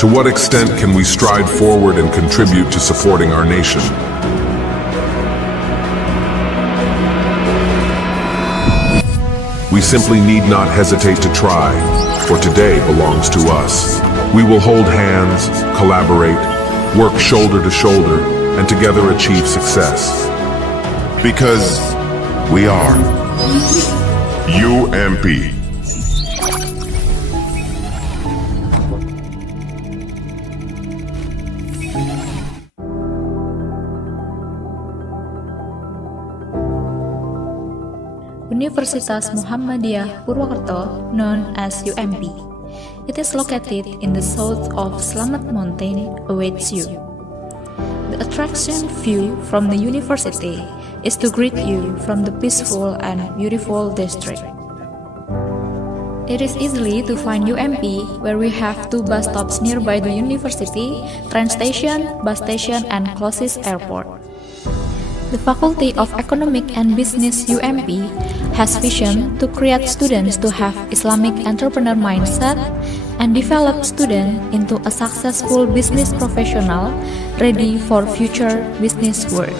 To what extent can we stride forward and contribute to supporting our nation? We simply need not hesitate to try, for today belongs to us. We will hold hands, collaborate, work shoulder to shoulder, and together achieve success. Because we are UMP. Universitas Muhammadiyah Purwokerto, known as UMP. It is located in the south of Slamet Mountain, awaits you. The attraction view from the university is to greet you from the peaceful and beautiful district. It is easy to find UMP, where we have 2 bus stops nearby the university, train station, bus station, and closest airport. The Faculty of Economic and Business UMP has vision to create students to have Islamic entrepreneur mindset and develop students into a successful business professional ready for future business world.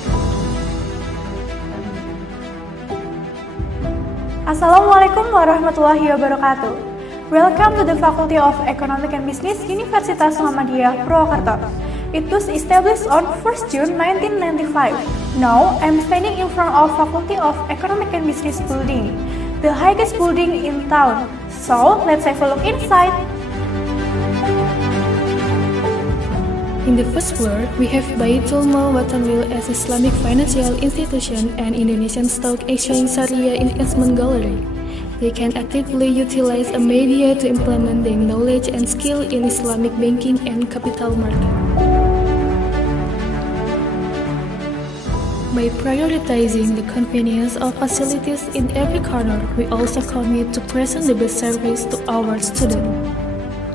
Assalamualaikum warahmatullahi wabarakatuh. Welcome to the Faculty of Economic and Business, Universitas Muhammadiyah Purwokerto. It was established on 1st June 1995. Now, I'm standing in front of Faculty of Economic and Business building, the highest building in town. So, let's have a look inside. In the first floor, we have Baitul Mal Watanwil as Islamic financial institution and Indonesian Stock Exchange Sharia Investment Gallery. They can actively utilize a media to implement their knowledge and skill in Islamic banking and capital market. By prioritizing the convenience of facilities in every corner, we also commit to present the best service to our students.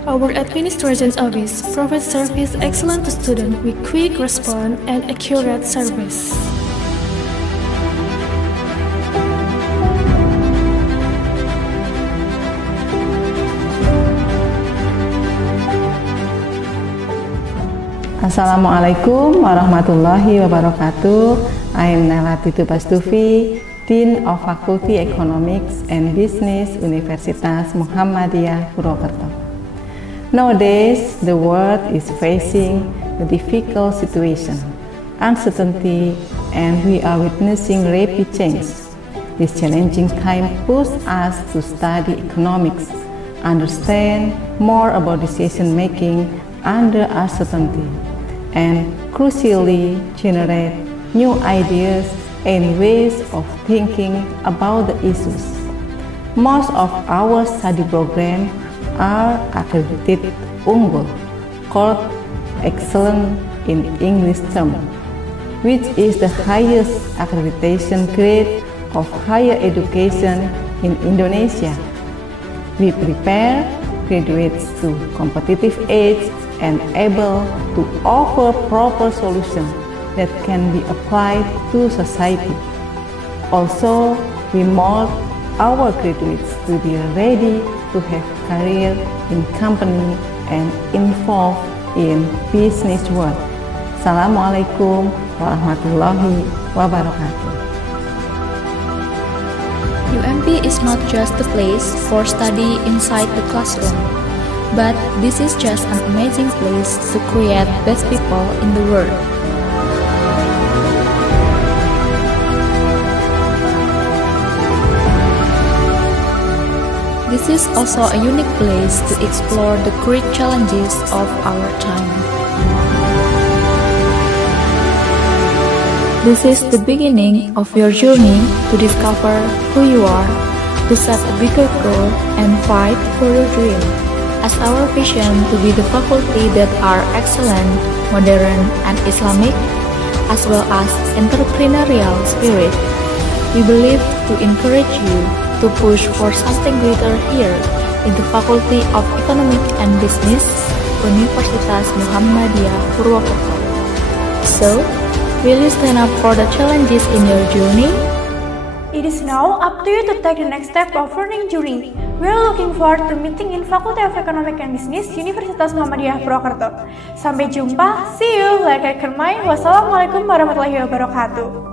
Our administration office provides service excellent to students with quick response and accurate service. Assalamualaikum warahmatullahi wabarakatuh. I am Nelatitu Pastufi, Dean of Faculty Economics and Business, Universitas Muhammadiyah Purwokerto. Nowadays, the world is facing a difficult situation, uncertainty, and we are witnessing rapid change. This challenging time pushes us to study economics, understand more about decision making under uncertainty, and crucially generate new ideas and ways of thinking about the issues. Most of our study programs are accredited unggul, called excellent in English term, which is the highest accreditation grade of higher education in Indonesia. We prepare graduates to competitive age and able to offer proper solutions that can be applied to society. Also, we mold our graduates to be ready to have career in company and involved in business world. Assalamualaikum warahmatullahi wabarakatuh. UMP is not just a place for study inside the classroom, but this is just an amazing place to create best people in the world. This is also a unique place to explore the great challenges of our time. This is the beginning of your journey to discover who you are, to set a bigger goal, and fight for your dream. As our vision to be the faculty that are excellent, modern, and Islamic, as well as entrepreneurial spirit, we believe to encourage you to push for something greater here in the Faculty of Economic and Business, Universitas Muhammadiyah Purwokerto. So, will you stand up for the challenges in your journey? It is now up to you to take the next step of learning journey. We're looking forward to meeting in Faculty of Economic and Business, Universitas Muhammadiyah Purwokerto. Sampai jumpa, see you, like I Kermai. Wassalamualaikum warahmatullahi wabarakatuh.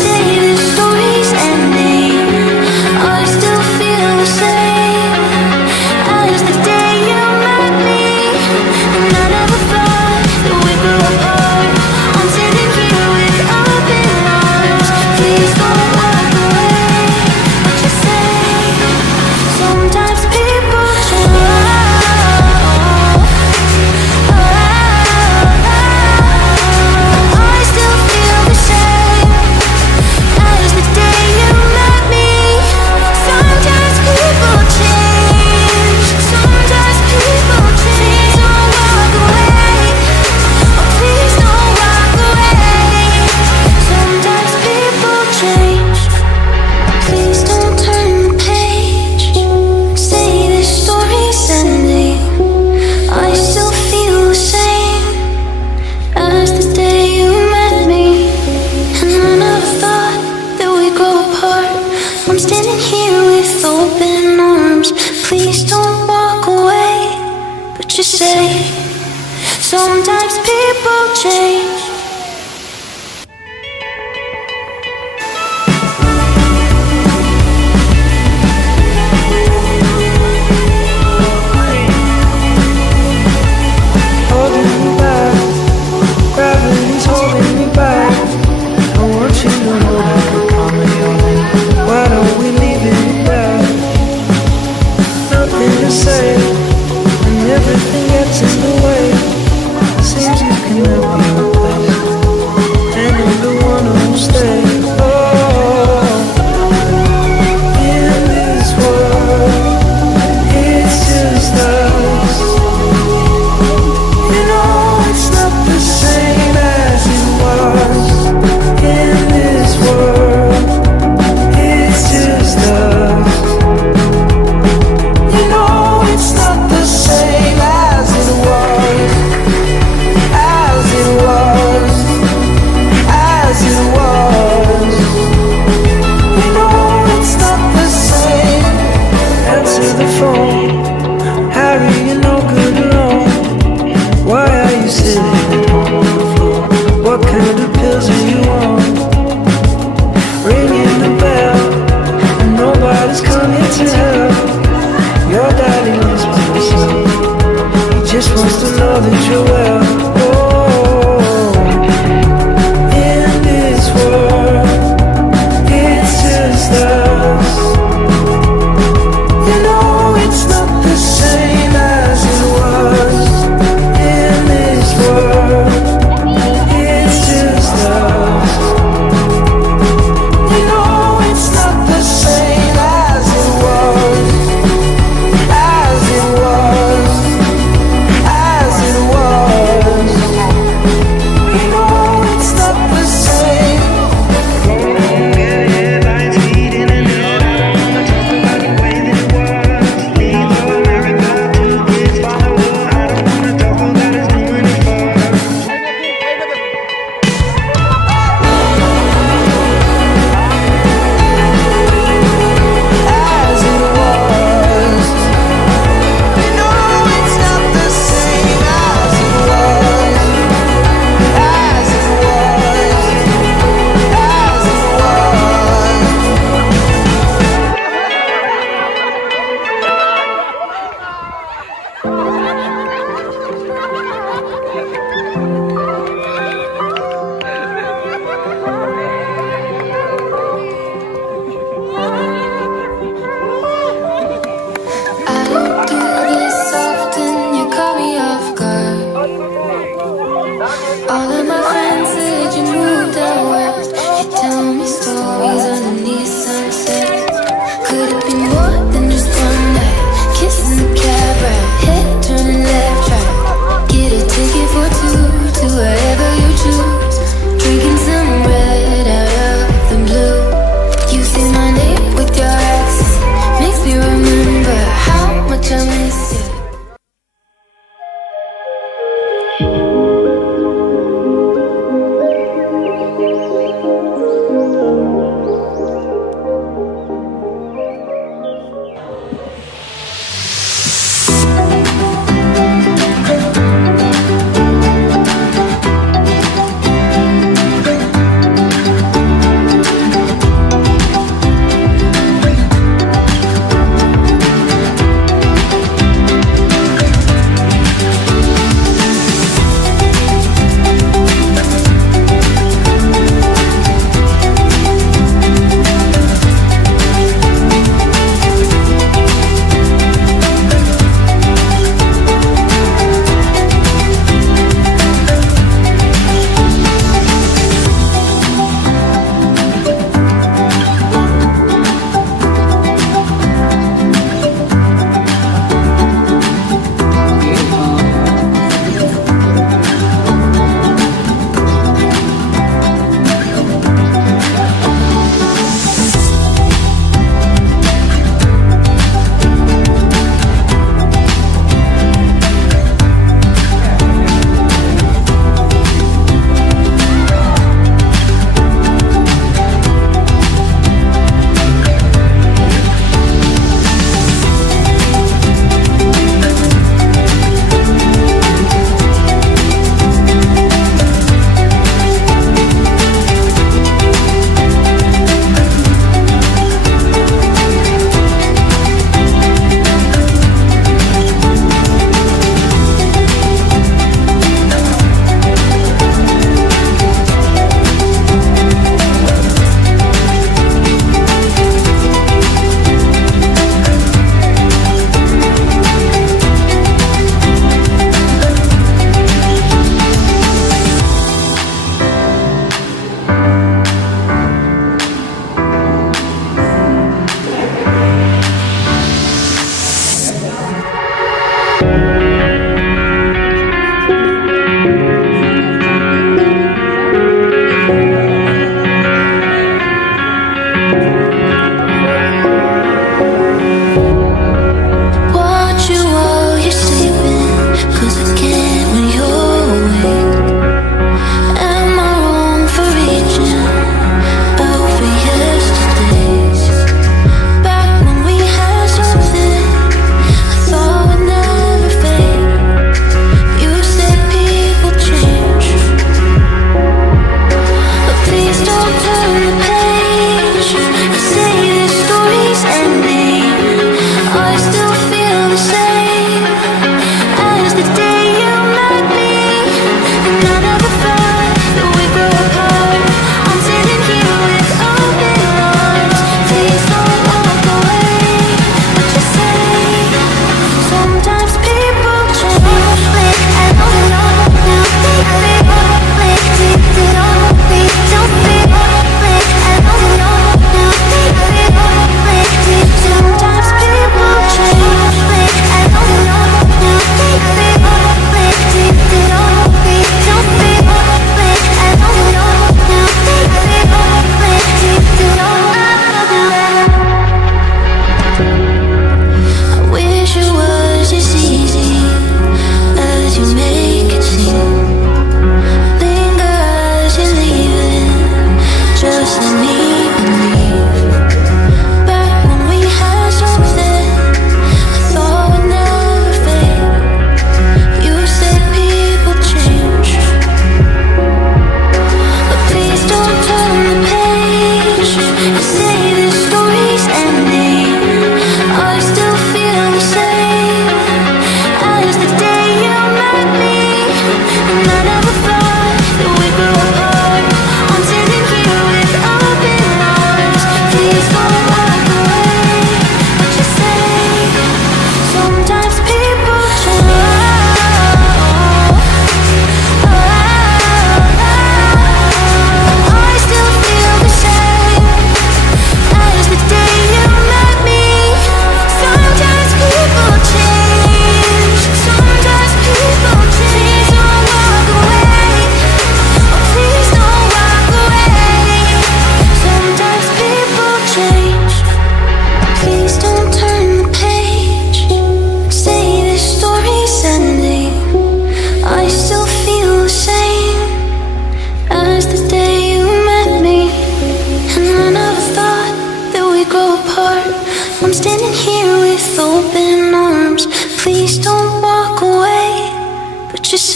Say the story's ending, I still feel the same as the day you met me. And I never thought that we'd grow apart. I'm sitting here with open arms. Please don't walk away. What you say? Sometimes people change. I still feel the same as the day you met me. Sometimes people change. Sometimes people change. Please don't walk away. Oh, please don't walk away. Sometimes people change. Please don't turn the page. Say this story's ending, I still feel the same as the day you met me. And I never thought that we'd grow apart. I'm standing here with open arms. Please don't walk away. But you say, sometimes people change. Holding me back, gravity's holding me back. I want you to know that we're coming home. Why don't we leave it there? Nothing to say, and everything gets in the way. Seems you can never be replaced.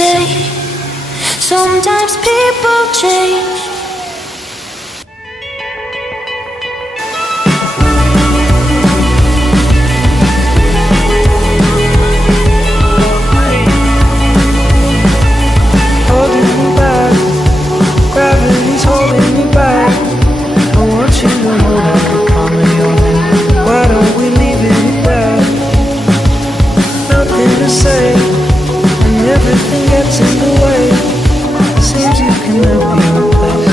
say. Sometimes people change. Holding me back, gravity's holding me back. I want you to know that the palm of your hand. Why don't we leave it there? Nothing to say, and everything gets in the way. Seems you can never be replaced.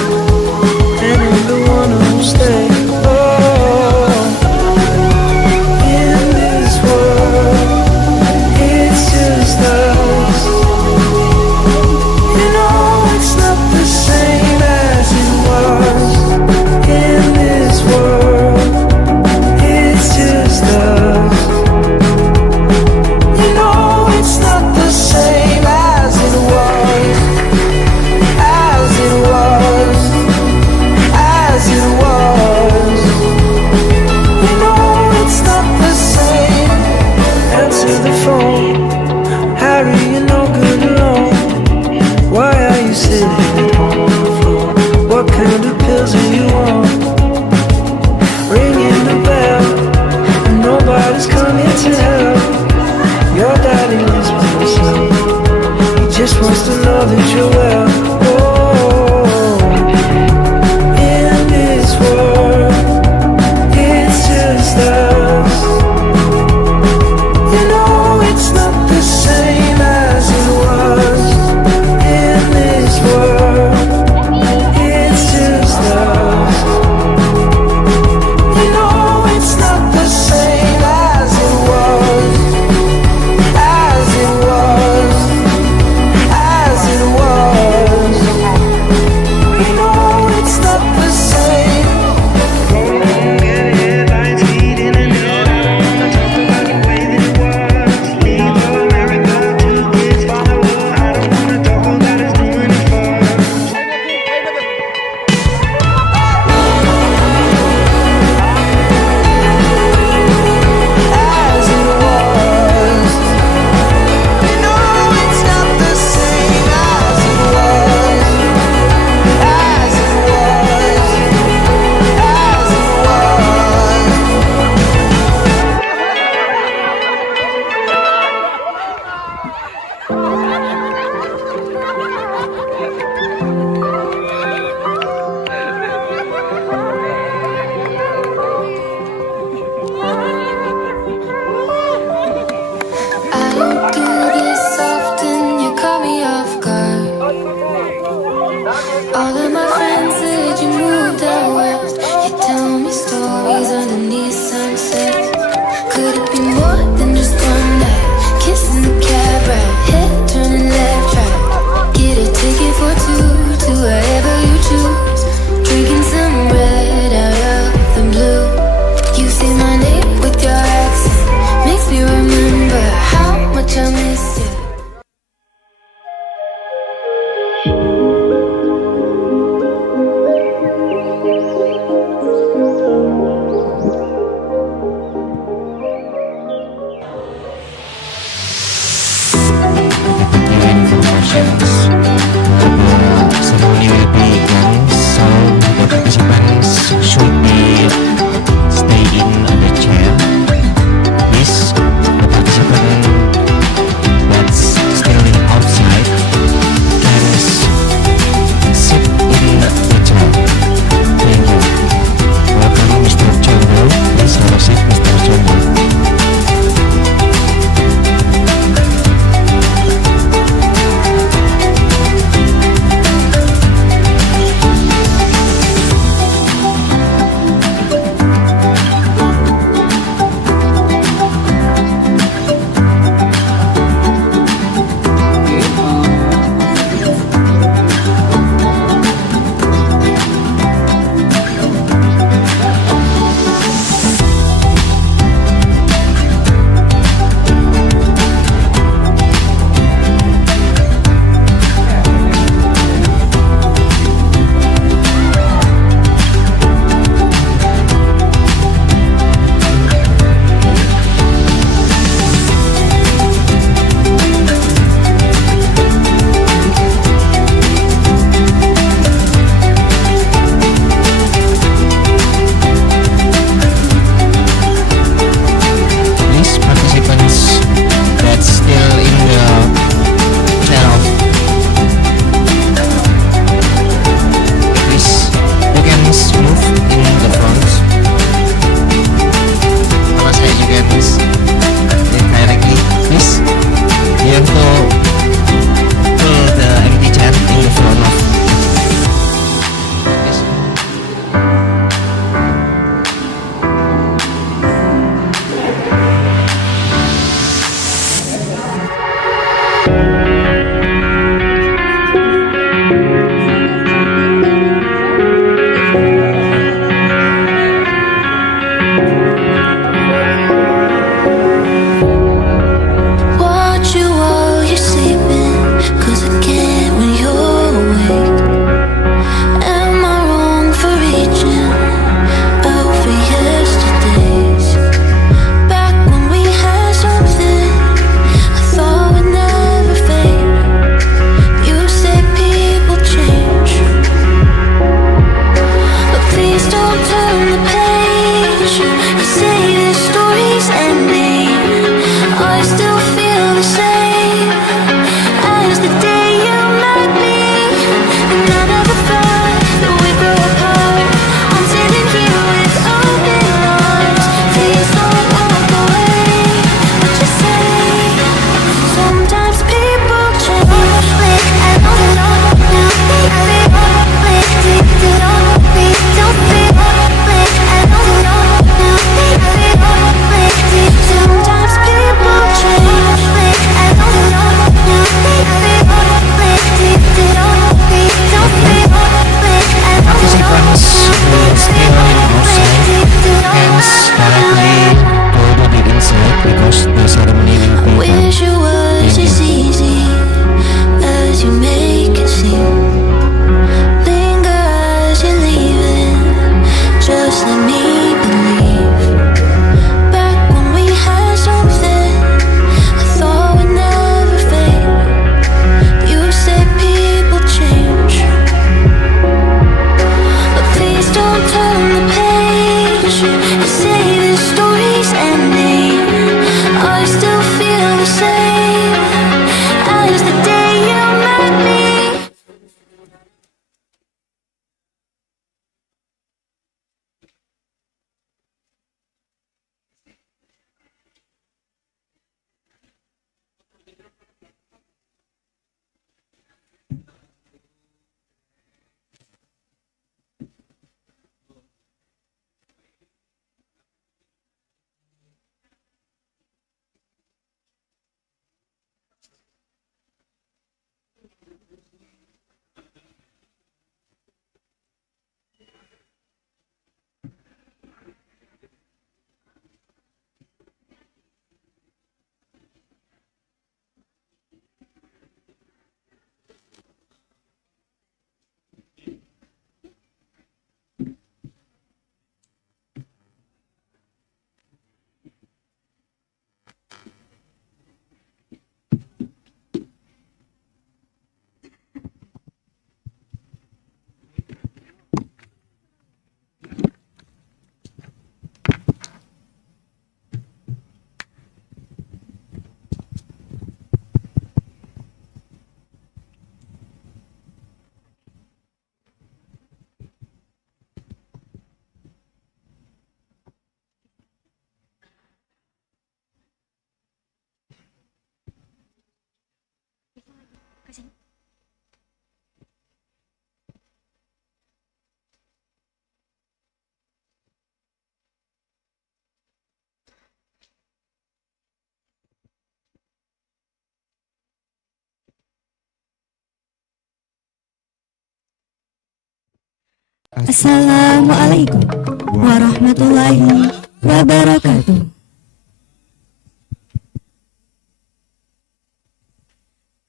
Assalamualaikum warahmatullahi wabarakatuh.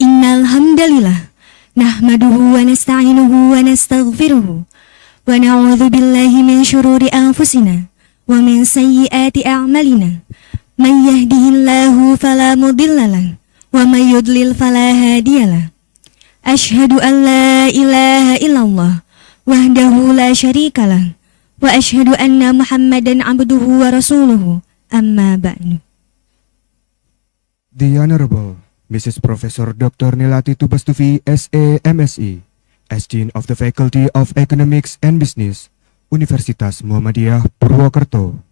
Innal hamdalillah nahmaduhu wa nasta'inuhu wa nastaghfiruhu wa na'udzu billahi min syururi anfusina wa min sayyiati a'malina. May yahdihillahu fala mudhillalah wa may yudlil fala hadiyalah. Asyhadu an la ilaha illallah wahdahu la syarikalah wa asyhadu anna Muhammadan abduhu wa rasuluhu, amma ba'du. The Honorable Mrs. Professor Dr. Nelati Tubastufi, SA, MSc, as Dean of the Faculty of Economics and Business, Universitas Muhammadiyah Purwokerto.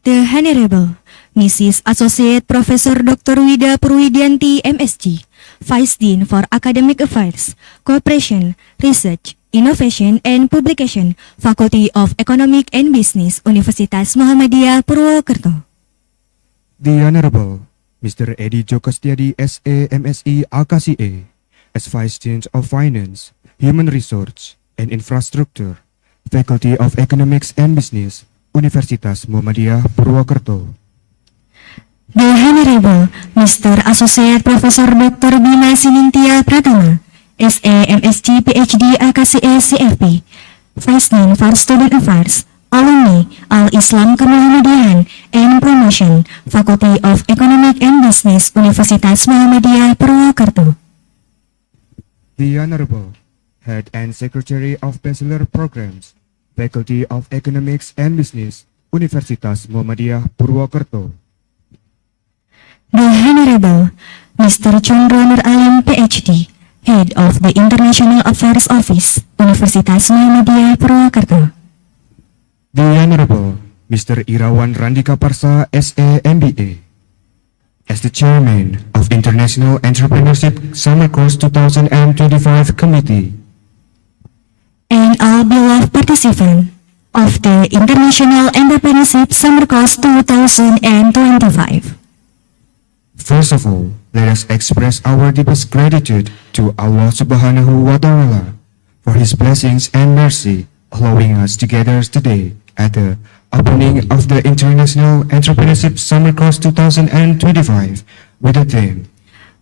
The Honorable Mrs. Associate Professor Dr. Wida Purwidianti, MSc, Vice Dean for Academic Affairs, Cooperation, Research, Innovation and Publication, Faculty of Economic and Business, Universitas Muhammadiyah Purwokerto. The Honorable Mr. Edi Joko Setiadi, SA, MSc, AKCA, as Vice Dean of Finance, Human Resource and Infrastructure, Faculty of Economics and Business, Universitas Muhammadiyah Purwokerto. The Honorable Mr. Associate Professor Dr. Bima Sinintia Pratama, SA, MSc, PhD, AKCA, CFP, Vice Dean for Student Affairs, Alumni, Al-Islam Kemuhammadiyahan and Promotion, Faculty of Economic and Business, Universitas Muhammadiyah Purwokerto. The Honorable Head and Secretary of Bachelor Programs, Faculty of Economics and Business, Universitas Muhammadiyah Purwokerto. The Honorable Mr. Chandra Nur Alim, PhD, Head of the International Affairs Office, Universitas Muhammadiyah Purwokerto. The Honorable Mr. Irawan Randika Parsa, SA, MBA, as the Chairman of International Entrepreneurship Summer Course 2025 Committee. And all beloved participants of the International Entrepreneurship Summer Course 2025. First of all, let us express our deepest gratitude to Allah Subhanahu wa Ta'ala for His blessings and mercy, allowing us to gather today at the opening of the International Entrepreneurship Summer Course 2025 with the theme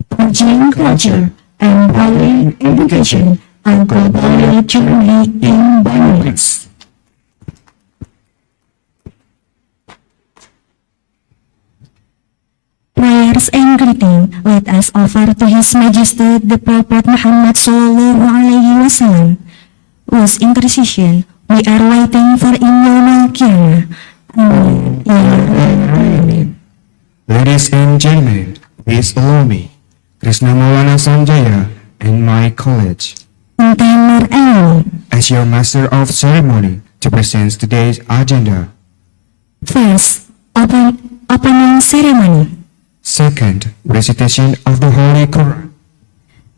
Bridging Culture and Empowering Education, a Global Journey in Bangladesh. Prayers and greeting let us offer to His Majesty the Prophet Muhammad Sallallahu Alaihi Wasallam, whose intercession we are waiting for in Yawmal Qiyamah. Amin. Ladies and gentlemen, please allow me, Krishna Maulana Sanjaya, and my college, Nur Alim. as your Master of Ceremony, to present today's agenda. First, opening ceremony. Second, recitation of the Holy Quran.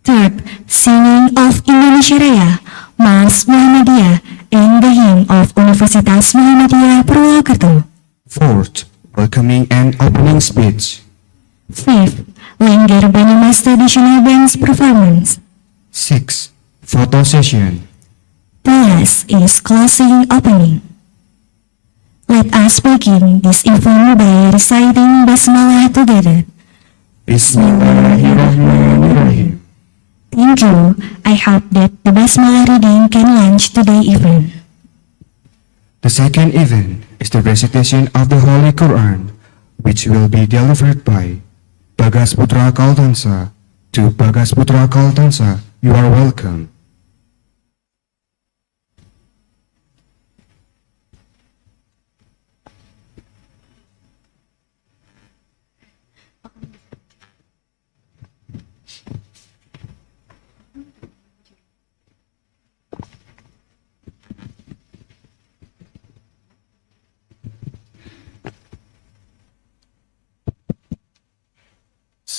Third, singing of Indonesia Raya, Mass Muhammadiyah, and the hymn of Universitas Muhammadiyah Purwokerto. Fourth, welcoming and opening speech. 5. Langgar Banyumas Traditional Dance Performance. 6. Photo session. The last is closing opening. Let us begin this event by reciting Basmalah together. Bismillahirrahmanirrahim. Thank you. I hope that the Basmalah reading can launch today's event. The second event is the recitation of the Holy Quran, which will be delivered by Bagas Putra Kaltansa. To Bagas Putra Kaltansa, you are welcome.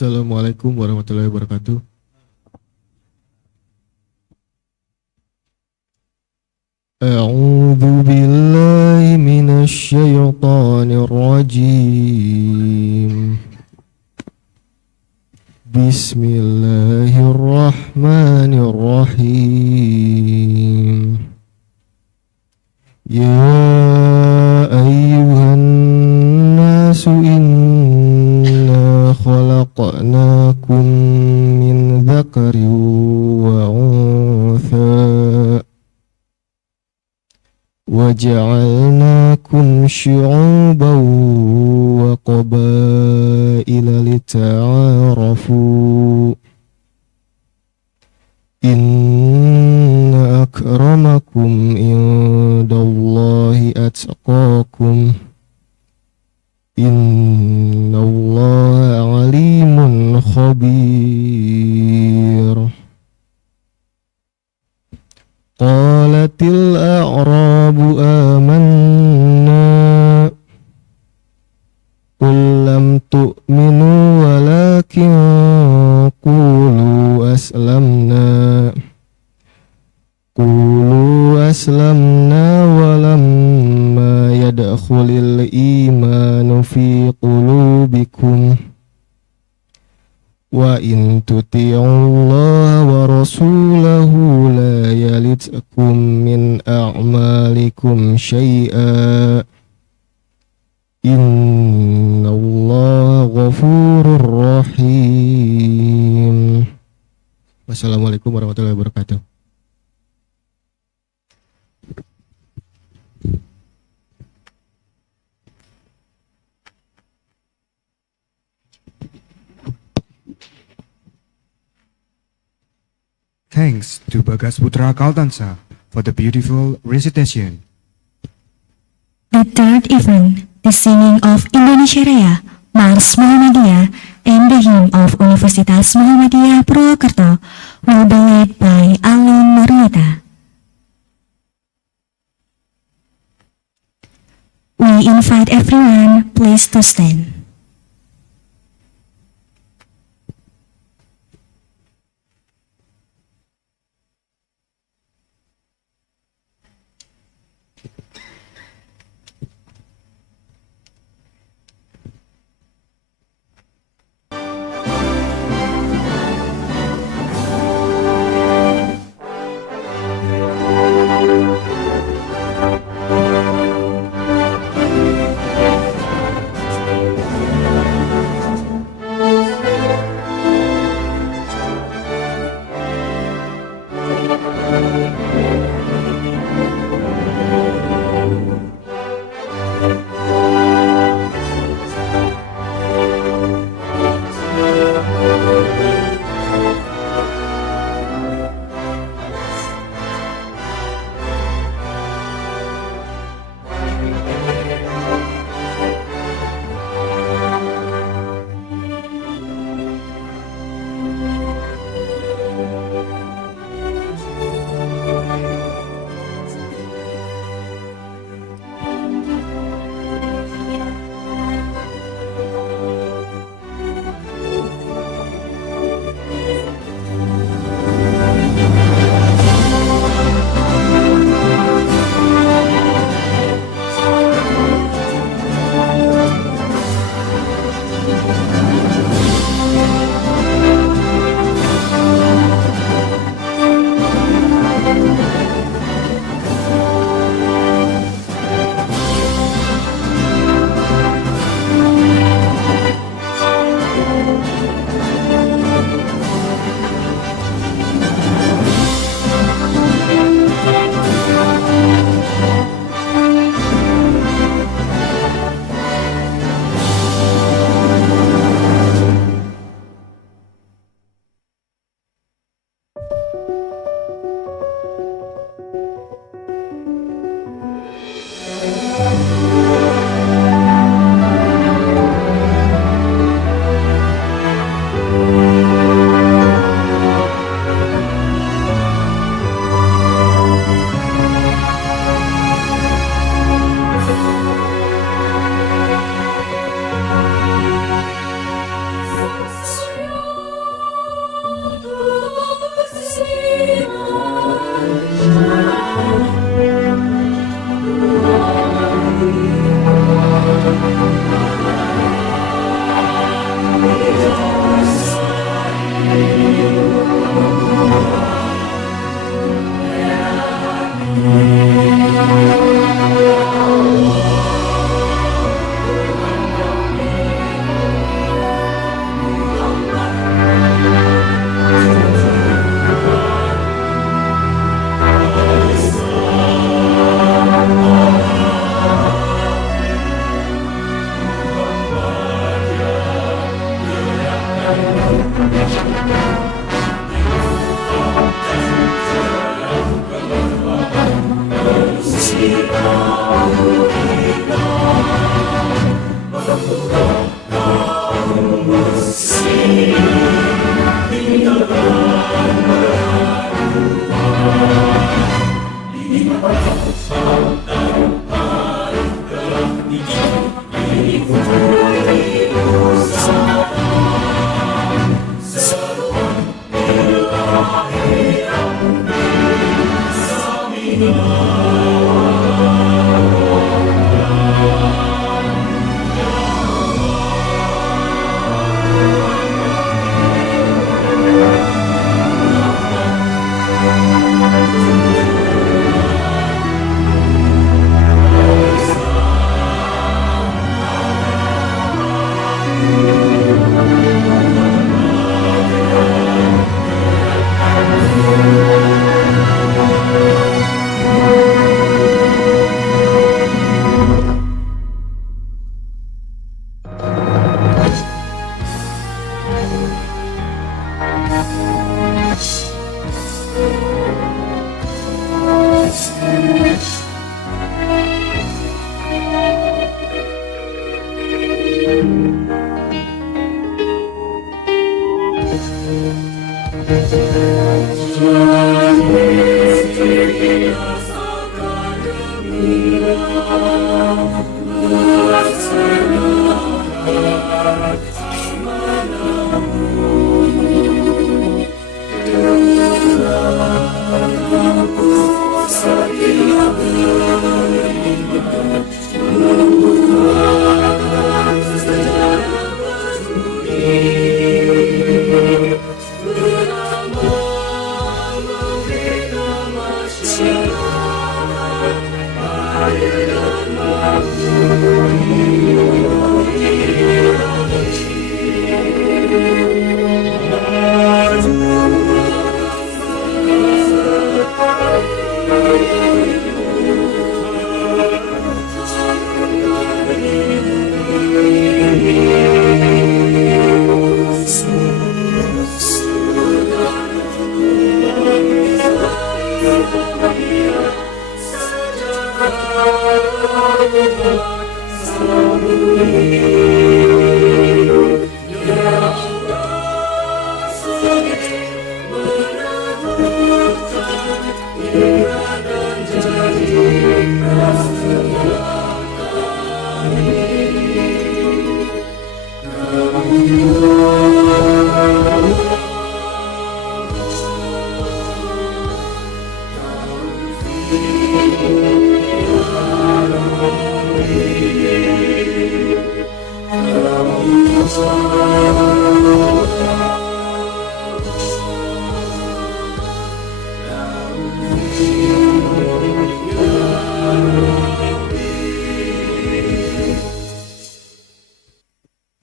Assalamualaikum warahmatullahi wabarakatuh. A'udzu billahi minasy syaithanir rajim. Bismillahirrahmanirrahim. Ya ayyuhan nasu خلقناكم من ذكر وأنثى وجعلناكم شعوبا وقبائل لتعارفوا إن أكرمكم عند الله أتقاكم إن الله عليم خبير. قالت الأعراب آمنا قل لم تؤمنوا ولكن قولوا أسلمنا ولما يدخل الإيمان في قلوبكم وإن تطيعوا الله ورسوله لا يلتكم من أعمالكم شيئا إن الله غفور رحيم. Wassalamualaikum warahmatullahi wabarakatuh. Thanks to Bagas Putra Kaltansa for the beautiful recitation. The third event, the singing of Indonesia Raya, Mars Muhammadiyah, and the hymn of Universitas Muhammadiyah Purwokerto will be led by Alun Marwita. We invite everyone, please to stand.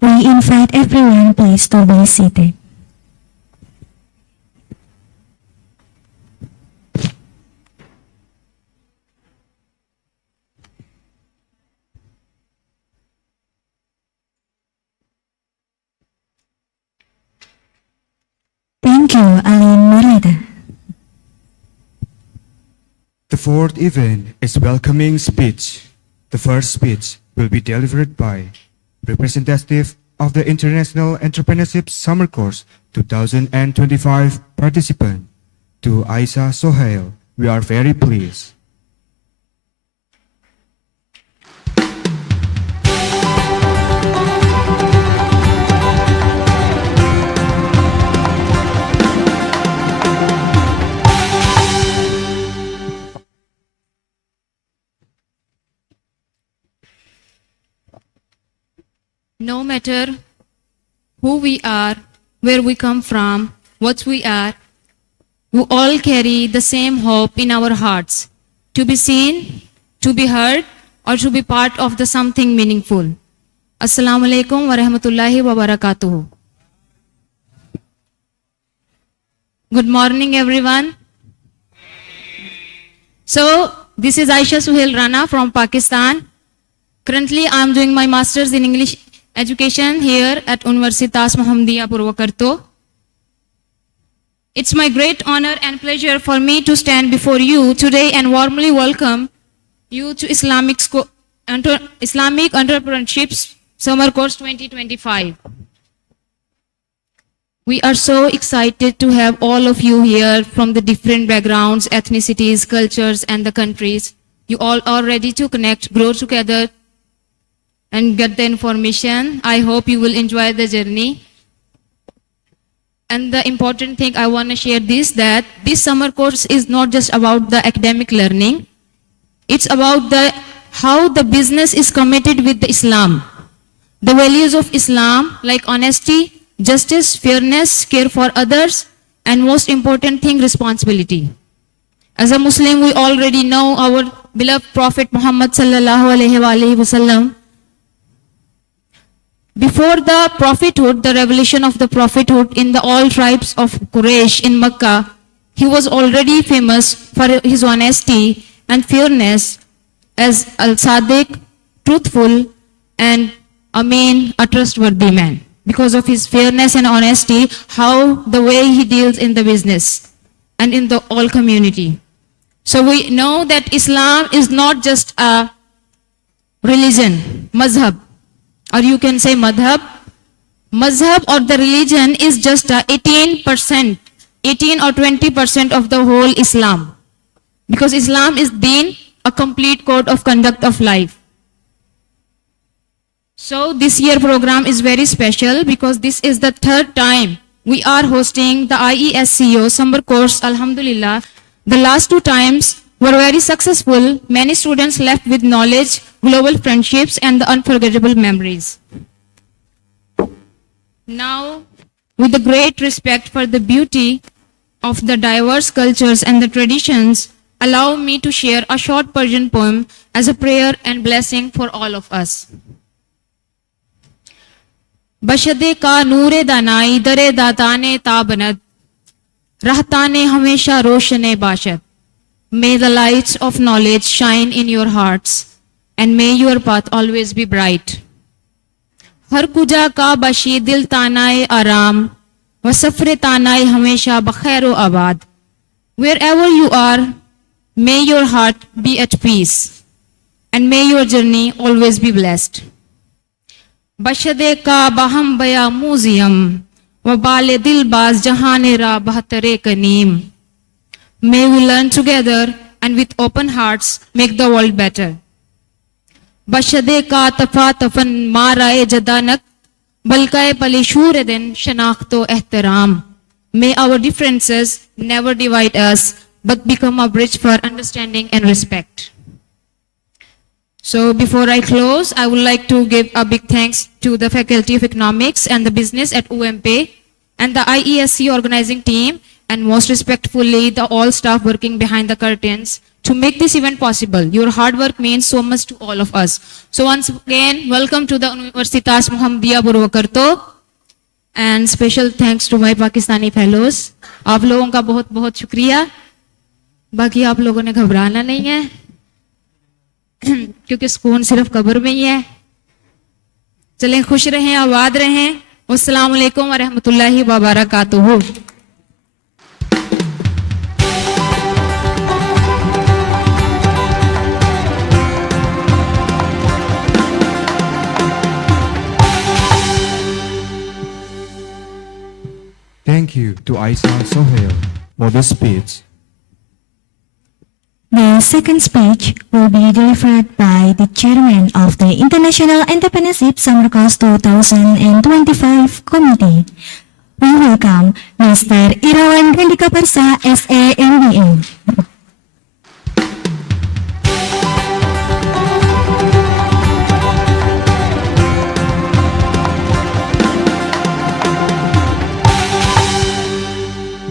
We invite everyone please to be seated. Thank you, Aline Marita. The fourth event is welcoming speech. The first speech will be delivered by representative of the International Entrepreneurship Summer Course 2025 participant, to Aisha Sohail. We are very pleased. No matter who we are, where we come from, what we are, we all carry the same hope in our hearts, to be seen, to be heard, or to be part of the something meaningful. Assalamu alaikum wa rahmatullahi wa barakatuh. Good morning, everyone. So, this is Aisha Suhail Rana from Pakistan. Currently, I am doing my master's in English education here at Universitas Muhammadiyah Purwakarta. It's my great honor and pleasure for me to stand before you today and warmly welcome you to Islamic Entrepreneurship Summer Course 2025. We are so excited to have all of you here from the different backgrounds, ethnicities, cultures, and the countries. You all are ready to connect, grow together, and get the information. I hope you will enjoy the journey. And the important thing I want to share that this summer course is not just about the academic learning. It's about how the business is committed with the Islam. The values of Islam like honesty, justice, fairness, care for others, and most important thing, responsibility. As a Muslim, we already know our beloved Prophet Muhammad sallallahu alaihi wasallam. Before the prophethood, the revelation of the prophethood in all tribes of Quraysh in Mecca, he was already famous for his honesty and fairness as al-Sadiq, truthful, and Amin, a trustworthy man. Because of his fairness and honesty, how the way he deals in the business and in the all community. So we know that Islam is not just a religion, mazhab, or you can say madhab. Mazhab or the religion is just 18%, 18 or 20% of the whole Islam. Because Islam is deen, a complete code of conduct of life. So this year program is very special because this is the third time we are hosting the IESCO summer course, alhamdulillah. The last 2 times were very successful. Many students left with knowledge, global friendships, and the unforgettable memories. Now, with the great respect for the beauty of the diverse cultures and the traditions, allow me to share a short Persian poem as a prayer and blessing for all of us. बशदे का नूरे दानाई दरे दाताने ताबनद रहताने हमेशा रोशने बाशद. May the lights of knowledge shine in your hearts and may your path always be bright. हर कुजा का बशी दिल तानाए आराम व सफरे तानाए हमेशा बखैर आबाद. Wherever you are, may your heart be at peace and may your journey always be blessed. बशदे का बहम बया म्यूजियम व बाले दिल बाज जहाने रा बहतरे कनीम. May we learn together and with open hearts make the world better. बशदे का तफा तफन माराए जदानक बल्काए पलिशूर दिन शनाख्तो एहतराम. May our differences never divide us but become a bridge for understanding and respect. So before I close, I would like to give a big thanks to the Faculty of Economics and the Business at UMP and the IESC organizing team, and most respectfully the all staff working behind the curtains to make this event possible. Your hard work means so much to all of us. So once again, welcome to the Universitas Muhammadiyah Purwakarta, and special thanks to my Pakistani fellows. आप लोगों का बहुत बहुत शुक्रिया. बाकी आप लोगों ने घबराना नहीं है क्योंकि सुकून सिर्फ कब्र में ही है. चलें, खुश रहें, आबाद रहें. अस्सलाम वालेकुम व रहमतुल्लाहि व बरकातुहू. Thank you to Aisha Sohail for the speech. The second speech will be delivered by the chairman of the International Entrepreneurship Summer Course 2025 Committee. We welcome Mr. Irawan Rendika Persa, SA MBA.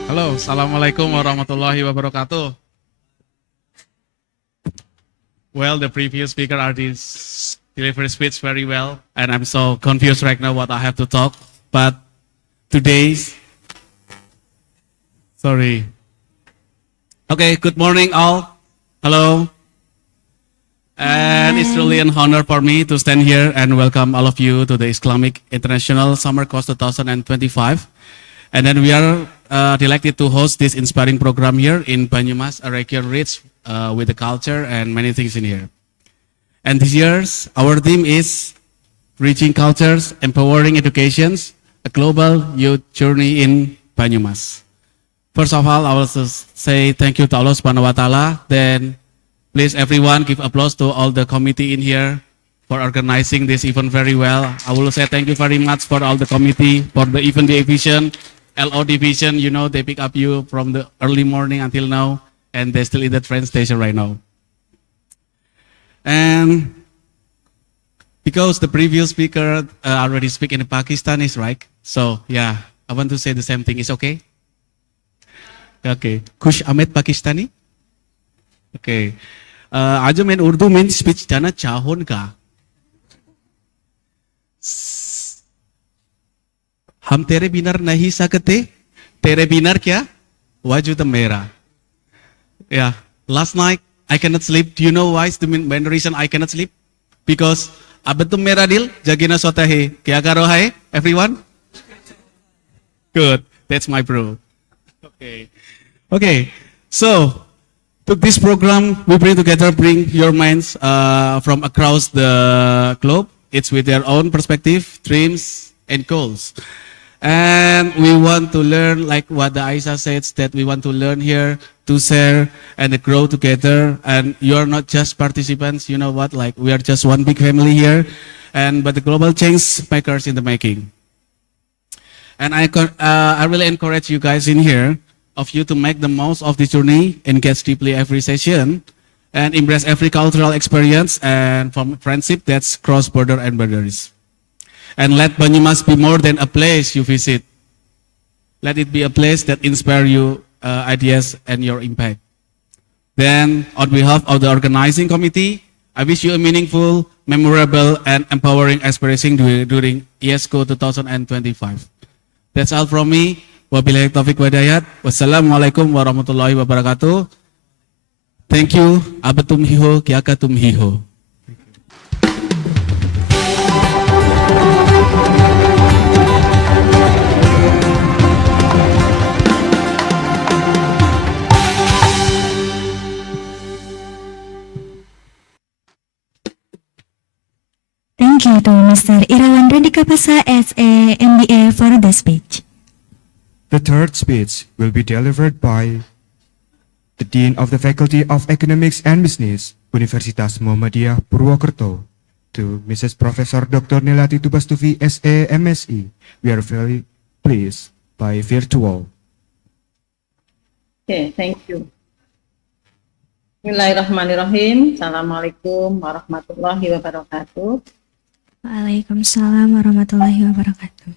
Halo, Assalamualaikum warahmatullahi wabarakatuh. Well, the previous speaker artist delivered speech very well, and I'm so confused right now what I have to talk. But today's, sorry. Okay, good morning all. Hello. And it's really an honor for me to stand here and welcome all of you to the Islamic International Summer Course 2025. And then we are delighted to host this inspiring program here in Banyumas, a region rich with the culture and many things in here. And this year's our theme is Reaching Cultures, Empowering Educations, a Global Youth Journey in Banyumas. First of all, I will say thank you to Allah Subhanahu wa Taala. Then please everyone give applause to all the committee in here for organizing this event very well. I will say thank you very much for all the committee, for the event division, LO division, you know, they pick up you from the early morning until now, and they're still in the train station right now. And because the previous speaker already speak in Pakistani, right? So yeah, I want to say the same thing. Is okay? Okay. Kush Ahmed Pakistani? Okay. आज मैं उर्दू में speech देना चाहूँगा. हम तेरे बिना नहीं सकते, तेरे बिना क्या वजूद मेरा. Yeah, last night I cannot sleep. Do you know why? The main reason I cannot sleep? Because अब तुम मेरा दिल जगीना सोता है. क्या करो है, everyone? Good, that's my bro. Okay. So to this program, we bring your minds from across the globe. It's with their own perspective, dreams, and goals. And we want to learn, like what the Aisha says, that we want to learn here, to share and grow together. And you're not just participants, you know what, like we are just one big family here, but the global change makers in the making. And I really encourage you guys in here, of you to make the most of this journey, engage deeply every session, and embrace every cultural experience and from friendship that's cross border and boundaries. And let Banyumas be more than a place you visit. Let it be a place that inspires you ideas and your impact. Then, on behalf of the organizing committee, I wish you a meaningful, memorable, and empowering experiencing during ESCO 2025. That's all from me. Wabillahi taufiq wa hidayah. Wassalamualaikum warahmatullahi wabarakatuh. Thank you. Abatum hiho, kiakatum hiho. Thank you to Mr. Irawan Redikapasa SA MBA for the speech. The third speech will be delivered by the Dean of the Faculty of Economics and Business, Universitas Muhammadiyah Purwokerto, to Mrs. Professor Dr. Nelati Tubastufi SA MSc. We are very pleased by virtual. Okay, thank you. Bismillahirrahmanirrahim. Assalamualaikum warahmatullahi wabarakatuh. Waalaikumsalam warahmatullahi wabarakatuh.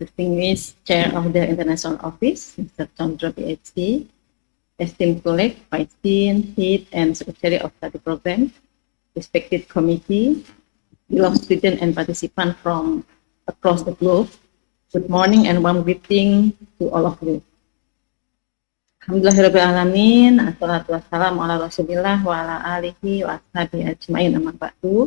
Distinguished Chair of the International Office, Mr. Chandra PhD, esteemed colleague, Vice Dean, Head, and Secretary of Study Program, respected committee, beloved students and participants from across the globe, good morning and warm greeting to all of you. Alhamdulillahirrahmanirrahim, assalatu wassalamu ala rasulillah wa ala alihi wa ashabihi ajma'in amma ba'du.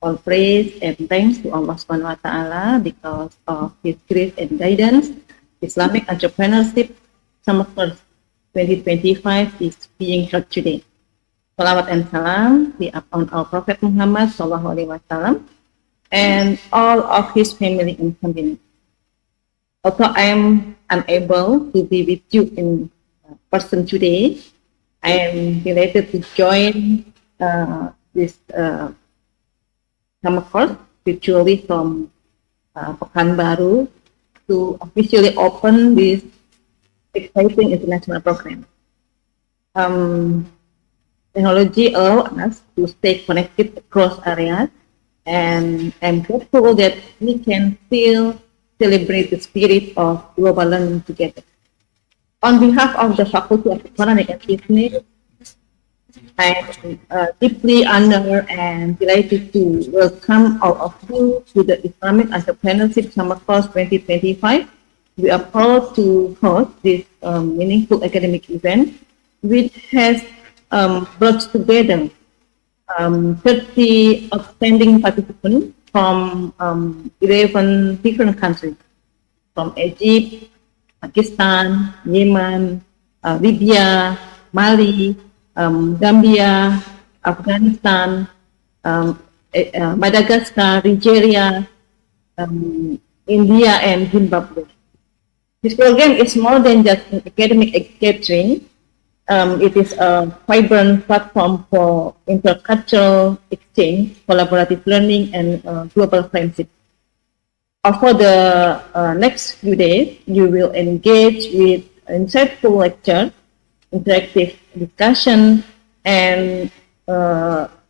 All praise and thanks to Allah Subhanahu wa Ta'ala because of His grace and guidance. Islamic Entrepreneurship Summer Course 2025 is being held today. Salawat and salam be upon our Prophet Muhammad Sallallahu Alaihi Wasallam and all of his family and community. Although I am unable to be with you in person today, I am delighted to join this summer course virtually from Pekanbaru to officially open this exciting international program. Technology allows us to stay connected across areas, and I'm grateful that we can still celebrate the spirit of global learning together. On behalf of the Faculty of Economics and Business, I am deeply honored and delighted to welcome all of you to the Islamic Entrepreneurship Summer Course 2025. We are proud to host this meaningful academic event, which has brought together 30 outstanding participants from 11 different countries, from Egypt, Pakistan, Yemen, Libya, Mali, Gambia, Afghanistan, Madagascar, Nigeria, India, and Zimbabwe. This program is more than just an academic gathering. It is a vibrant platform for intercultural exchange, collaborative learning, and global friendship. For the next few days, you will engage with insightful lecture, interactive discussion, and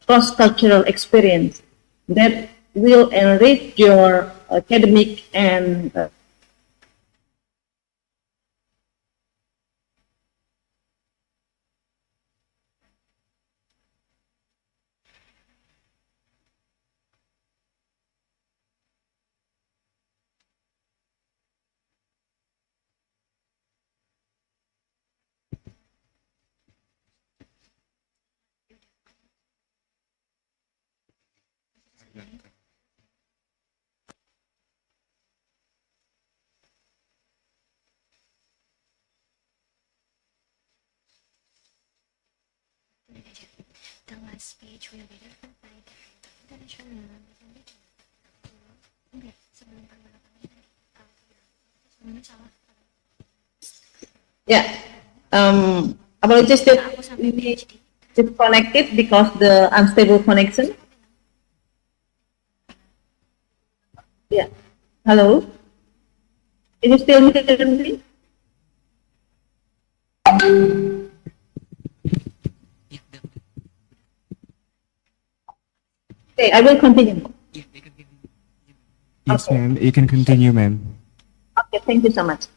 cross-cultural experience that will enrich your academic and The last page will be delivered by the international. yeah. Apologies that we disconnected because the unstable connection. Yeah. Hello. Can you still hear me? Okay, I will continue. Yes, ma'am. You can continue, ma'am. Okay, thank you so much.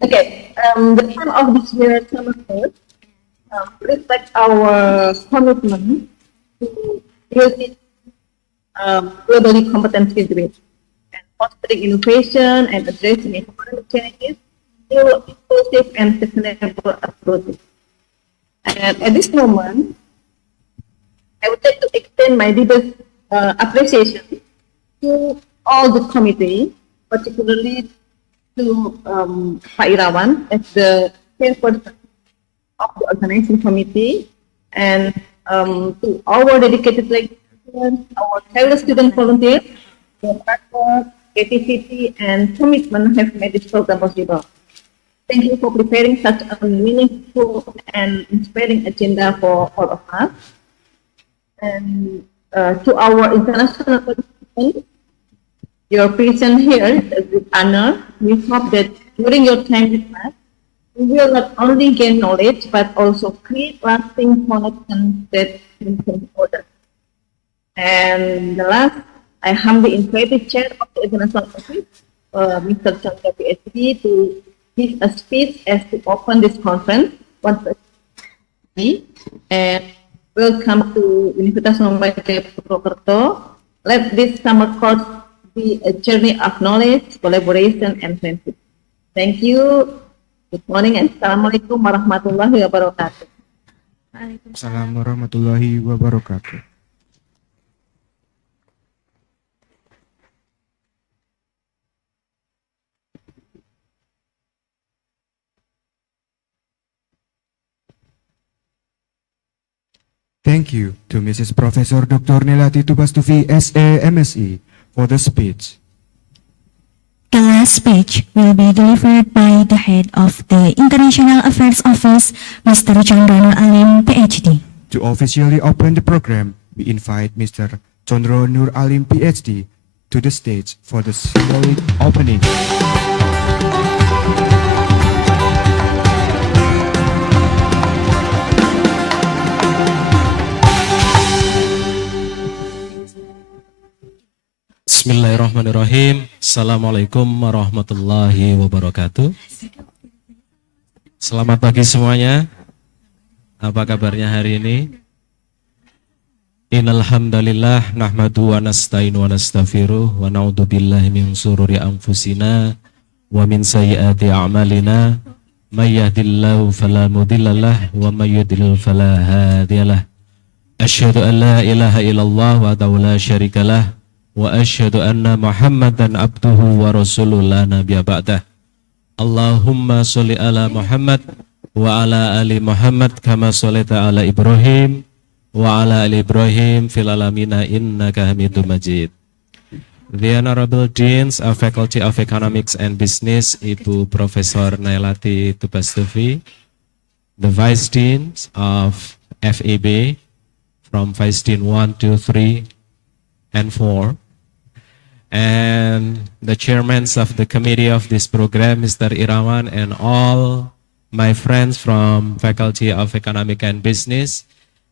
Okay, the theme of this year's summer course reflects our commitment to building globally competent individuals and fostering innovation and addressing economic challenges through inclusive and sustainable approaches. And at this moment, I would like to extend my deepest appreciation to all the committee, particularly to Pak Irawan as the chairperson of the organizing committee, and to our dedicated lecturers, our fellow student volunteers, their hard work, creativity, and commitment have made this program possible. Thank you for preparing such a meaningful and inspiring agenda for all of us. And to our international participants, your presence here is a great honor. We hope that during your time with us, you will not only gain knowledge, but also create lasting connections that can order. And the last, I humbly invite the chair of the international office, Mr. Chandra PhD, to give a speech as to open this conference. Once again, and welcome to Universitas Muhammadiyah Purwokerto. Let this summer course be a journey of knowledge, collaboration, and friendship. Thank you. Good morning and Assalamualaikum warahmatullahi wabarakatuh. Assalamualaikum warahmatullahi wabarakatuh. Thank you to Mrs. Professor Dr. Nelati Tubastufi, SA, MSc, for the speech. The last speech will be delivered by the head of the International Affairs Office, Mr. Chandra Nur Alim, PhD. To officially open the program, we invite Mr. Chandra Nur Alim, PhD, to the stage for the symbolic opening. Bismillahirrahmanirrahim. Assalamualaikum warahmatullahi wabarakatuh. Selamat pagi semuanya. Apa kabarnya hari ini? Innal hamdalillah nahmadu wa nasta'inu wa nastaghfiruh wa na'udzu billahi min shururi anfusina wa min sayyiati a'malina. May yahdihillahu fala mudhillalah wa may yudlil fala hadiyalah. Asyhadu an la ilaha illallah wa la syarikalah wa asyhadu anna Muhammadan abduhu wa rasuluhu la nabiyya ba'dah. Allahumma sholli ala Muhammad wa ala ali Muhammad kama sholita ala Ibrahim wa ala ali Ibrahim fil alamina innaka Hamidum Majid. The Honorable Deans of Faculty of Economics and Business, Ibu Profesor Nailati Tubastufi, the Vice Deans of FEB from Vice Dean 1, 2, 3, and 4, and the chairmen of the committee of this program, Mr. Irawan, and all my friends from Faculty of Economic and Business,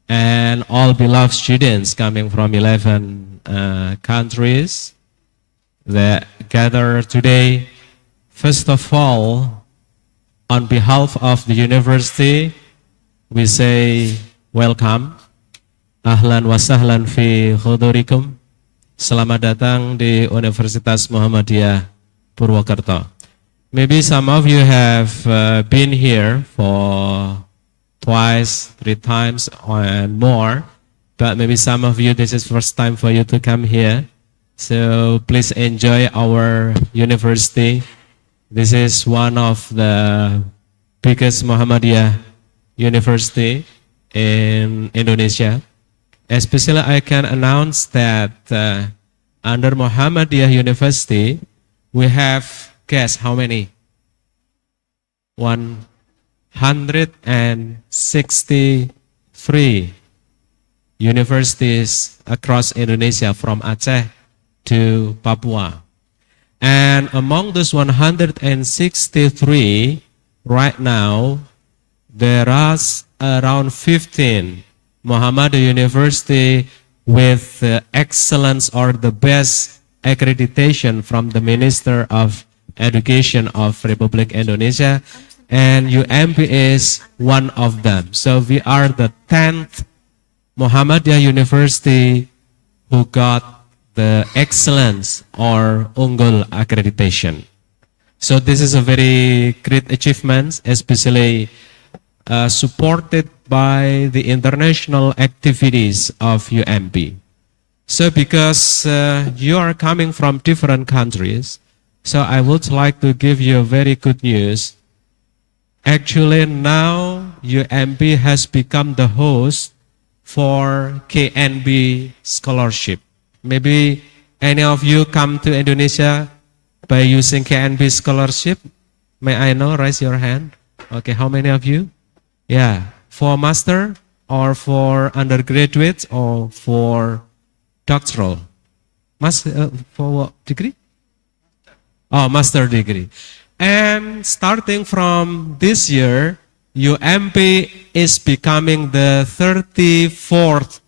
and all beloved students coming from 11 countries that gather today. First of all, on behalf of the university, we say welcome. Ahlan wa sahlan fi khudurikum. Selamat datang di Universitas Muhammadiyah Purwokerto. Maybe some of you have been here for twice, 3 times, and more. But maybe some of you, this is first time for you to come here. So please enjoy our university. This is one of the biggest Muhammadiyah university in Indonesia. Especially I can announce that under Muhammadiyah University, we have, guess how many? 163 universities across Indonesia from Aceh to Papua. And among those 163, right now, there are around 15 Muhammadiyah University with excellence or the best accreditation from the Minister of Education of Republic Indonesia, and UMP is one of them. So we are the 10th Muhammadiyah University who got the excellence or Unggul accreditation. So this is a very great achievement, especially supported by the international activities of UMP. So because you are coming from different countries, so I would like to give you a very good news. Actually now UMP has become the host for KNB scholarship. Maybe any of you come to Indonesia by using KNB scholarship? May I know? Raise your hand. Okay, how many of you? Yeah, for master or for undergraduate or for doctoral? For what degree? Oh, master degree. And starting from this year, UMP is becoming the 34th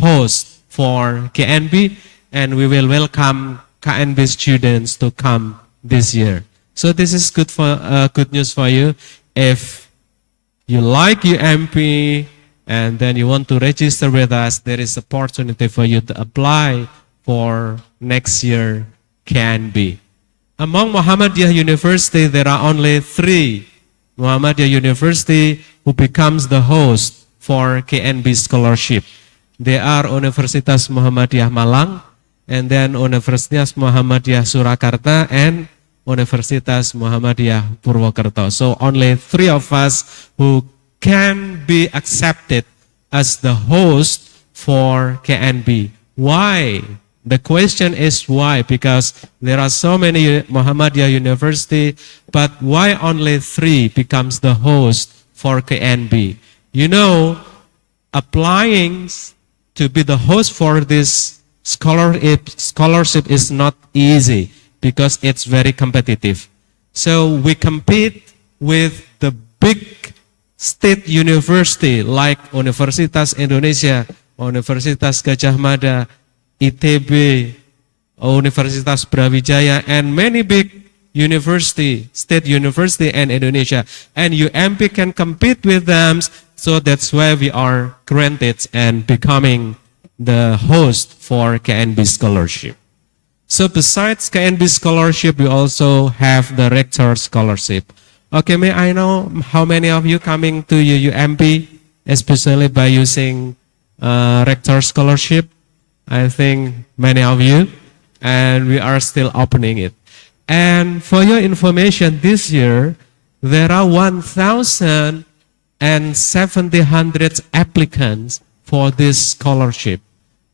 host for KNB, and we will welcome KNB students to come this year. So this is good news for you. If you like UMP and then you want to register with us, there is opportunity for you to apply for next year KNB. Among Muhammadiyah University, there are only 3 Muhammadiyah University who becomes the host for KNB scholarship. They are Universitas Muhammadiyah Malang, and then Universitas Muhammadiyah Surakarta, and Universitas Muhammadiyah Purwokerto. So only 3 of us who can be accepted as the host for KNB. Why? The question is why? Because there are so many Muhammadiyah University, but why only 3 becomes the host for KNB? You know, applying to be the host for this scholarship is not easy because it's very competitive. So we compete with the big state university like Universitas Indonesia, Universitas Gajah Mada, ITB, Universitas Brawijaya, and many big university, state university in Indonesia. And UMP can compete with them, so that's why we are granted and becoming the host for KNB scholarship. So besides KNB scholarship, we also have the rector scholarship. Okay, may I know how many of you coming to UMP, especially by using rector scholarship? I think many of you, and we are still opening it. And for your information, this year, there are 1,700 applicants for this scholarship.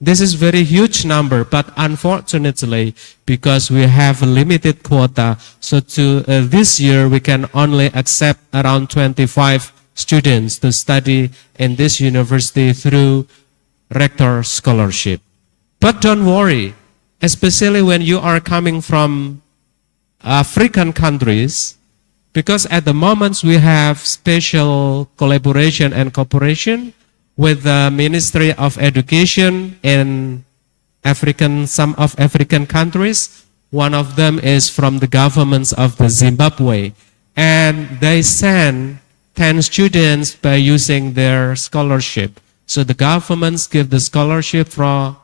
This is very huge number, but unfortunately, because we have a limited quota, so this year we can only accept around 25 students to study in this university through rector scholarship. But don't worry, especially when you are coming from African countries, because at the moment we have special collaboration and cooperation with the Ministry of Education in some of African countries. One of them is from the governments of the Zimbabwe, and they send 10 students by using their scholarship. So the governments give the scholarship for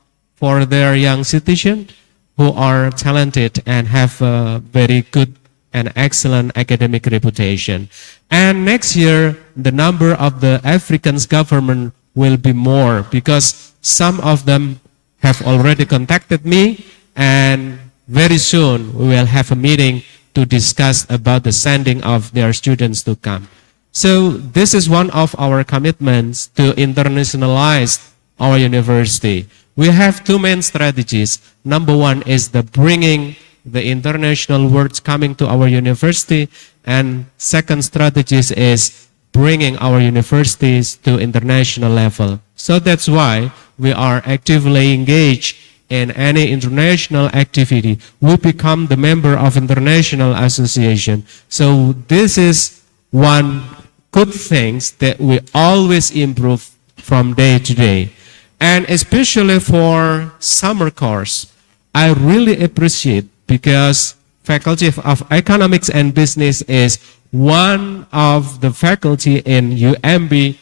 their young citizens who are talented and have a very good and excellent academic reputation. And next year, the number of the African government will be more, because some of them have already contacted me, and very soon we will have a meeting to discuss about the sending of their students to come. So this is one of our commitments to internationalize our university. We have two main strategies. Number one is the bringing the international words coming to our university, and second strategy is bringing our universities to international level. So that's why we are actively engaged in any international activity. We become the member of international association. So this is one good thing that we always improve from day to day. And especially for summer course, I really appreciate, because Faculty of Economics and Business is one of the faculty in UMB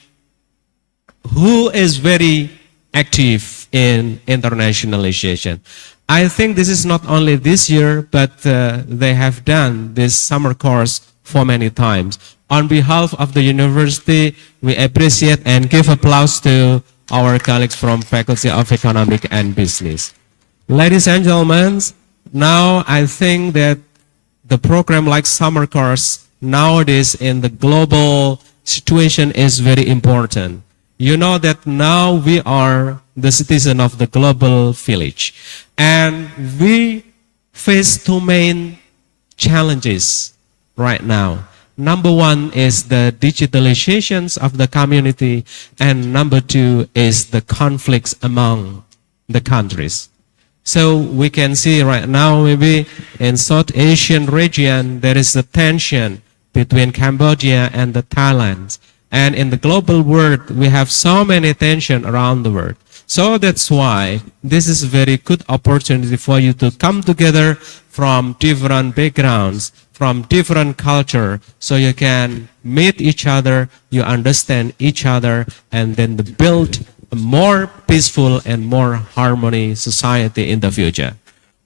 who is very active in internationalization. I think this is not only this year, but they have done this summer course for many times. On behalf of the university, we appreciate and give applause to our colleagues from Faculty of Economics and Business. Ladies and gentlemen, now I think that the program like summer course nowadays in the global situation is very important. You know that now we are the citizen of the global village, and we face two main challenges right now. Number one is the digitalizations of the community, and number two is the conflicts among the countries. So we can see right now, maybe in South Asian region, there is a tension between Cambodia and the Thailand. And in the global world, we have so many tension around the world. So that's why this is a very good opportunity for you to come together from different backgrounds, from different culture, so you can meet each other, you understand each other, and then build a more peaceful and more harmony society in the future.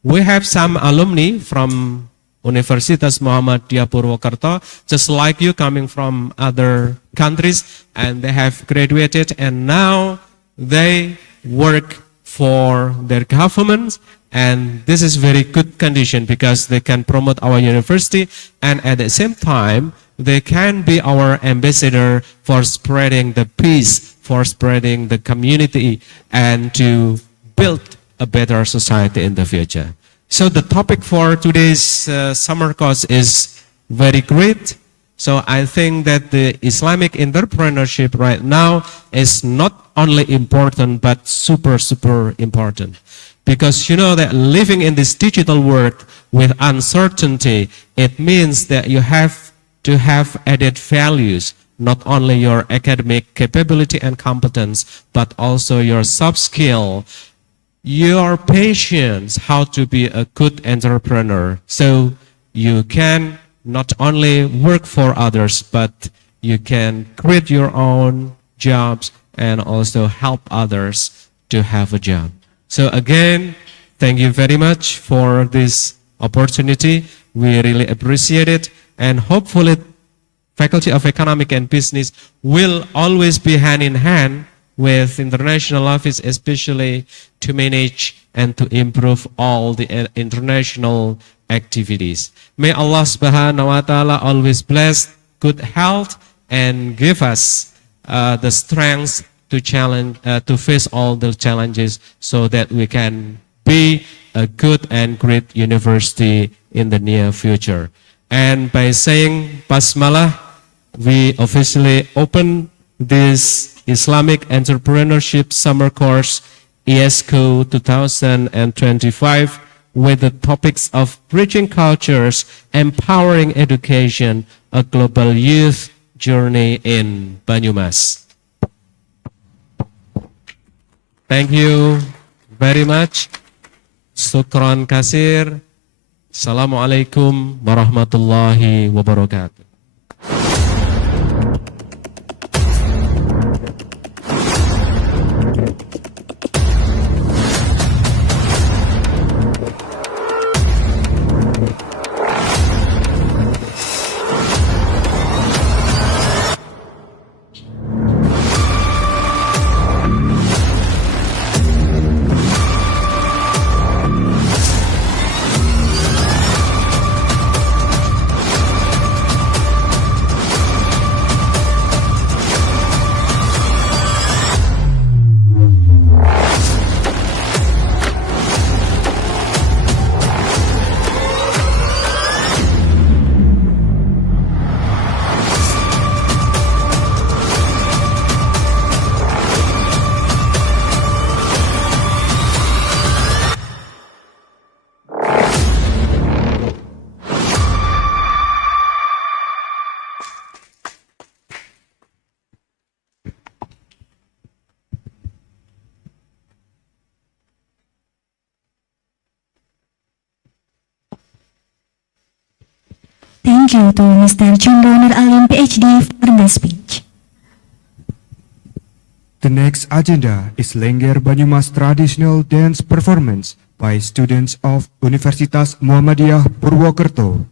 We have some alumni from Universitas Muhammadiyah Purwokerto, just like you, coming from other countries, and they have graduated, and now they work for their governments, and this is very good condition because they can promote our university, and at the same time they can be our ambassador for spreading the peace, for spreading the community, and to build a better society in the future. So the topic for today's summer course is very great. So I think that the Islamic entrepreneurship right now is not only important, but super, super important. Because you know that living in this digital world with uncertainty, it means that you have to have added values, not only your academic capability and competence, but also your soft skill, your patience, how to be a good entrepreneur. So you can not only work for others, but you can create your own jobs and also help others to have a job. So again, thank you very much for this opportunity. We really appreciate it, and hopefully Faculty of Economic and Business will always be hand in hand with international office, especially to manage and to improve all the international activities. May Allah subhanahu wa ta'ala always bless good health and give us the strength to face all the challenges so that we can be a good and great university in the near future. And by saying Basmalah, we officially open this Islamic Entrepreneurship Summer Course ESCO 2025 with the topics of bridging cultures, empowering education, a global youth journey in Banyumas. Thank you very much. Syukran kasir. Assalamualaikum warahmatullahi wabarakatuh. Thank you to Mr. Chandra Nur Alim, PhD, for the speech. The next agenda is Lengger Banyumas traditional dance performance by students of Universitas Muhammadiyah Purwokerto.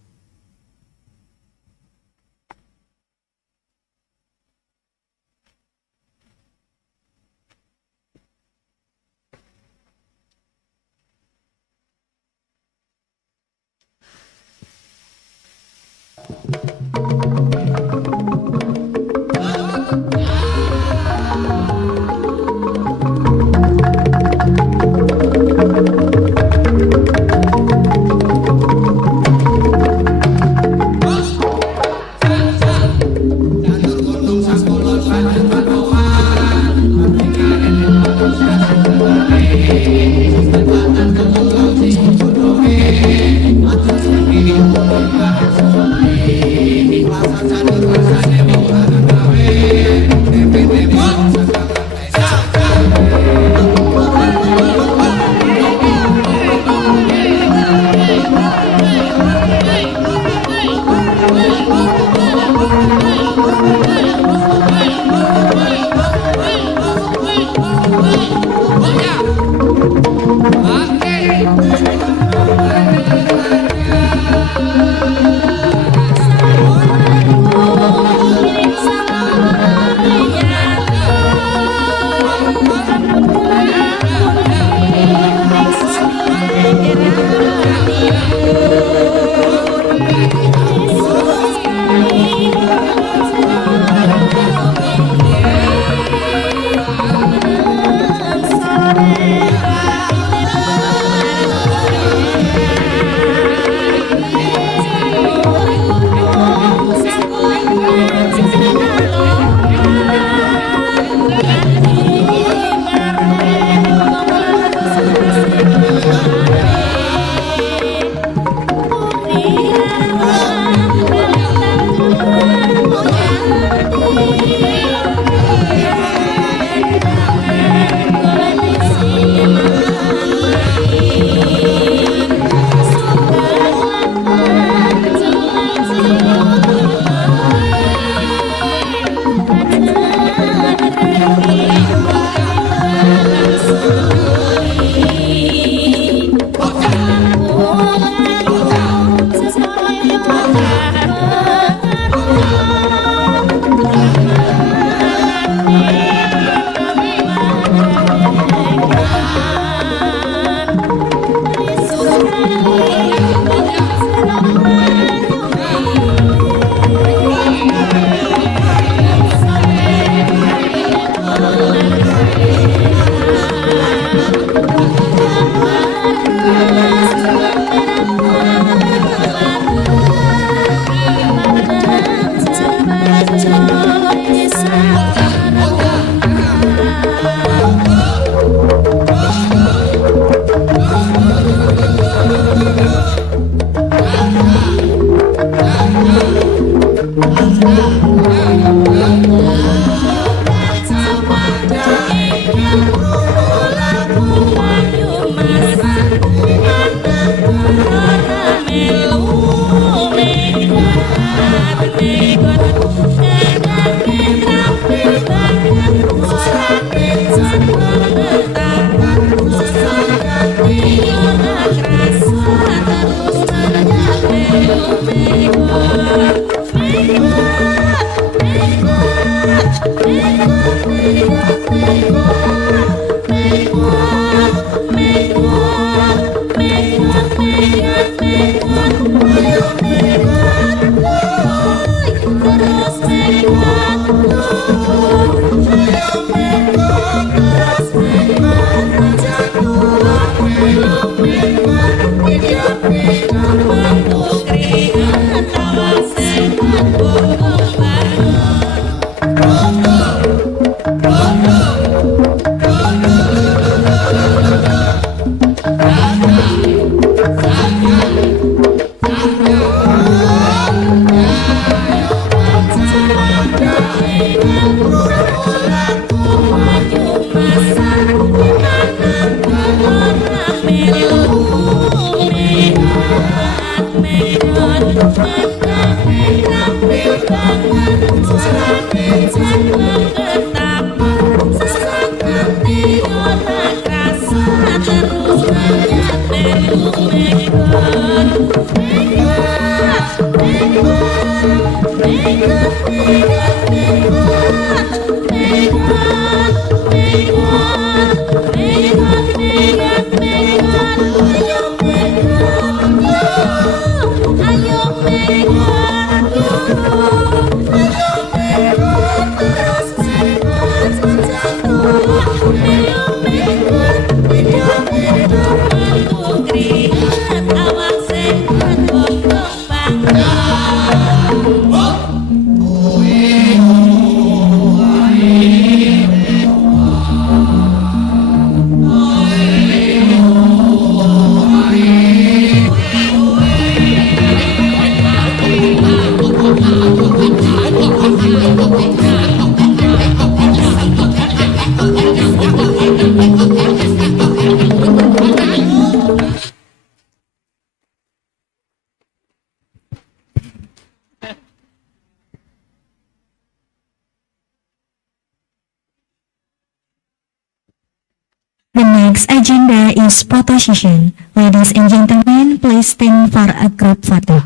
The next agenda is photo session. Ladies and gentlemen, please stand for a group photo.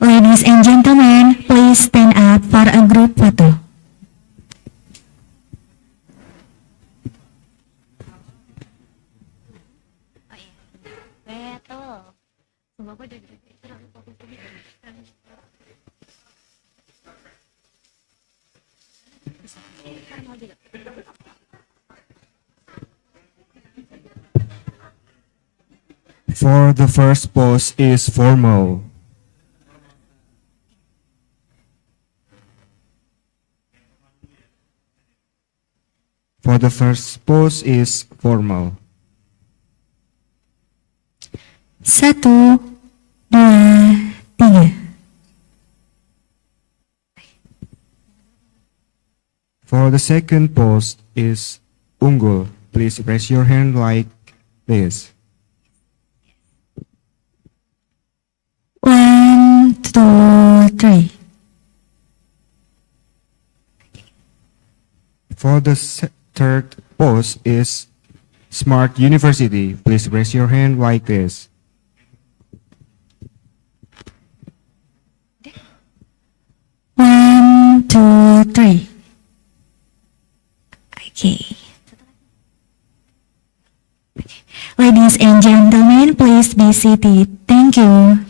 Ladies and gentlemen, please stand up for a group photo. For the first pose is formal. For the first pose is formal. 1, 2, 3. For the second pose is unggul. Please raise your hand like this. 1, 2, 3. For the third pose is smart university. Please raise your hand like this. 1, 2, 3. Okay. Ladies and gentlemen, please be seated. Thank you.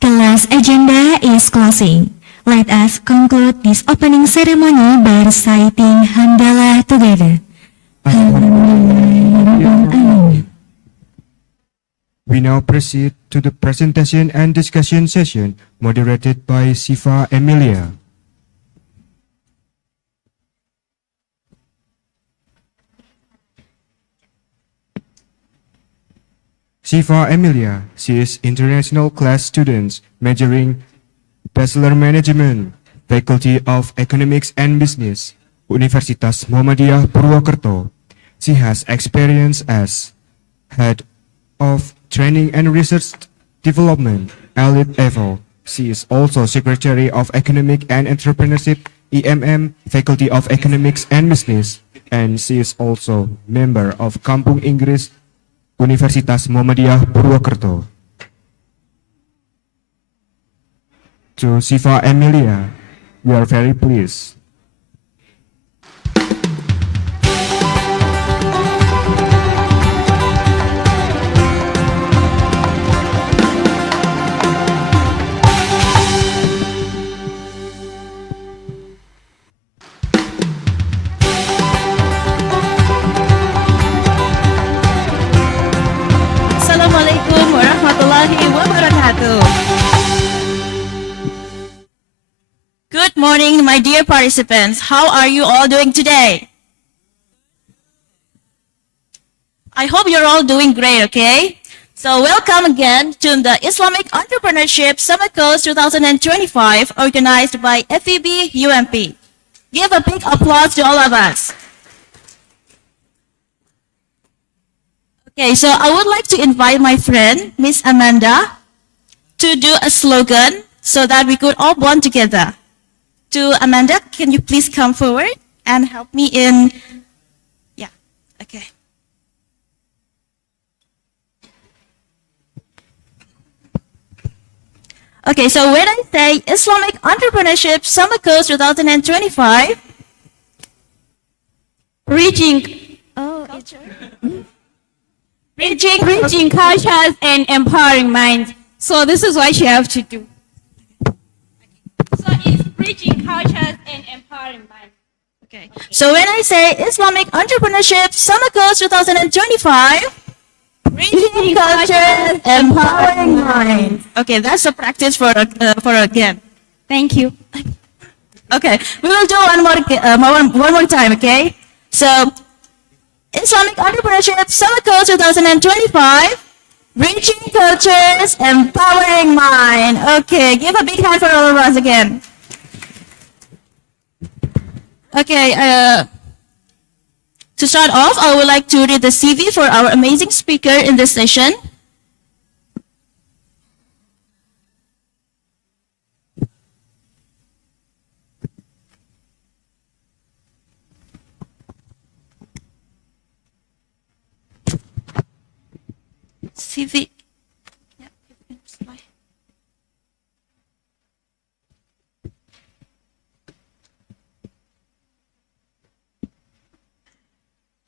The last agenda is closing. Let us conclude this opening ceremony by reciting Hamdalah together. We now proceed to the presentation and discussion session moderated by Siva Emilia. Siva Emilia, she is international class student majoring Bachelor Management, Faculty of Economics and Business, Universitas Muhammadiyah Purwokerto. She has experience as Head of Training and Research Development, Elite Level. She is also Secretary of Economic and Entrepreneurship, EMM, Faculty of Economics and Business, and she is also member of Kampung Inggris, Universitas Muhammadiyah Purwokerto. To Siva Emilia, we are very pleased. Assalamualaikum warahmatullahi wabarakatuh. Good morning, my dear participants. How are you all doing today? I hope you're all doing great, okay? So welcome again to the Islamic Entrepreneurship Summer Course 2025 organized by FEB UMP. Give a big applause to all of us. Okay, so I would like to invite my friend, Miss Amanda, to do a slogan so that we could all bond together. To Amanda, can you please come forward and help me in? Yeah, okay. Okay, so when I say Islamic Entrepreneurship Summer Course 2025, reaching cultures and empowering minds. So this is what you have to do. So it's reaching cultures and empowering minds. Okay. So when I say Islamic Entrepreneurship Summer Course 2025, reaching cultures, empowering minds. Okay, that's a practice for again. Thank you. Okay, we will do one more time. Okay. So Islamic Entrepreneurship Summer Course 2025, reaching cultures, empowering mind. Okay, give a big hand for all of us again. Okay, to start off, I would like to read the CV for our amazing speaker in this session. CV.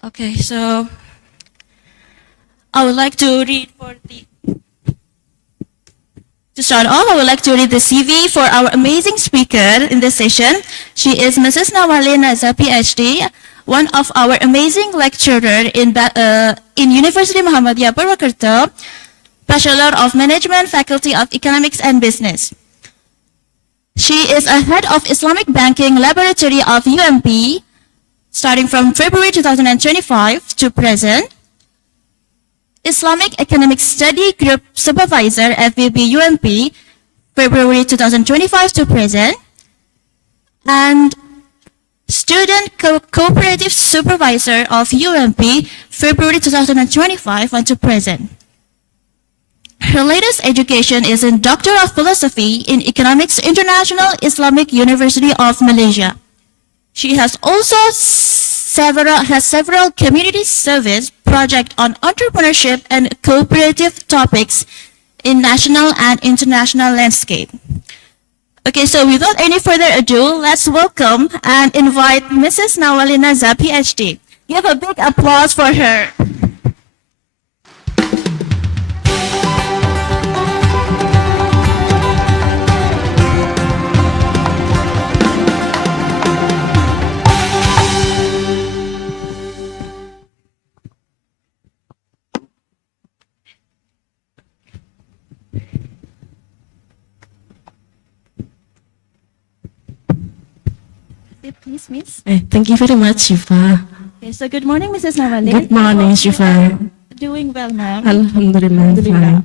Okay, so I would like to read to start off, I would like to read the CV for our amazing speaker in this session. She is Mrs. Nawalin Naza, PhD, one of our amazing lecturer in University Muhammadiyah Purwokerto, Bachelor of Management, Faculty of Economics and Business. She is a head of Islamic Banking Laboratory of UMP, starting from February 2025 to present. Islamic Economic Study Group Supervisor, FBB UMP, February 2025 to present. And Student Cooperative Supervisor of UMP, February 2025 and to present. Her latest education is in Doctor of Philosophy in Economics, International Islamic University of Malaysia. She has also several community service projects on entrepreneurship and cooperative topics in national and international landscape. Okay, so without any further ado, let's welcome and invite Mrs. Nawalin Naza, PhD. Give a big applause for her. ahead, please, Miss. Thank you very much, Shifa. Okay, so good morning, Mrs. Nawalin. Good morning, Shifa. Doing well, ma'am. Alhamdulillah, fine.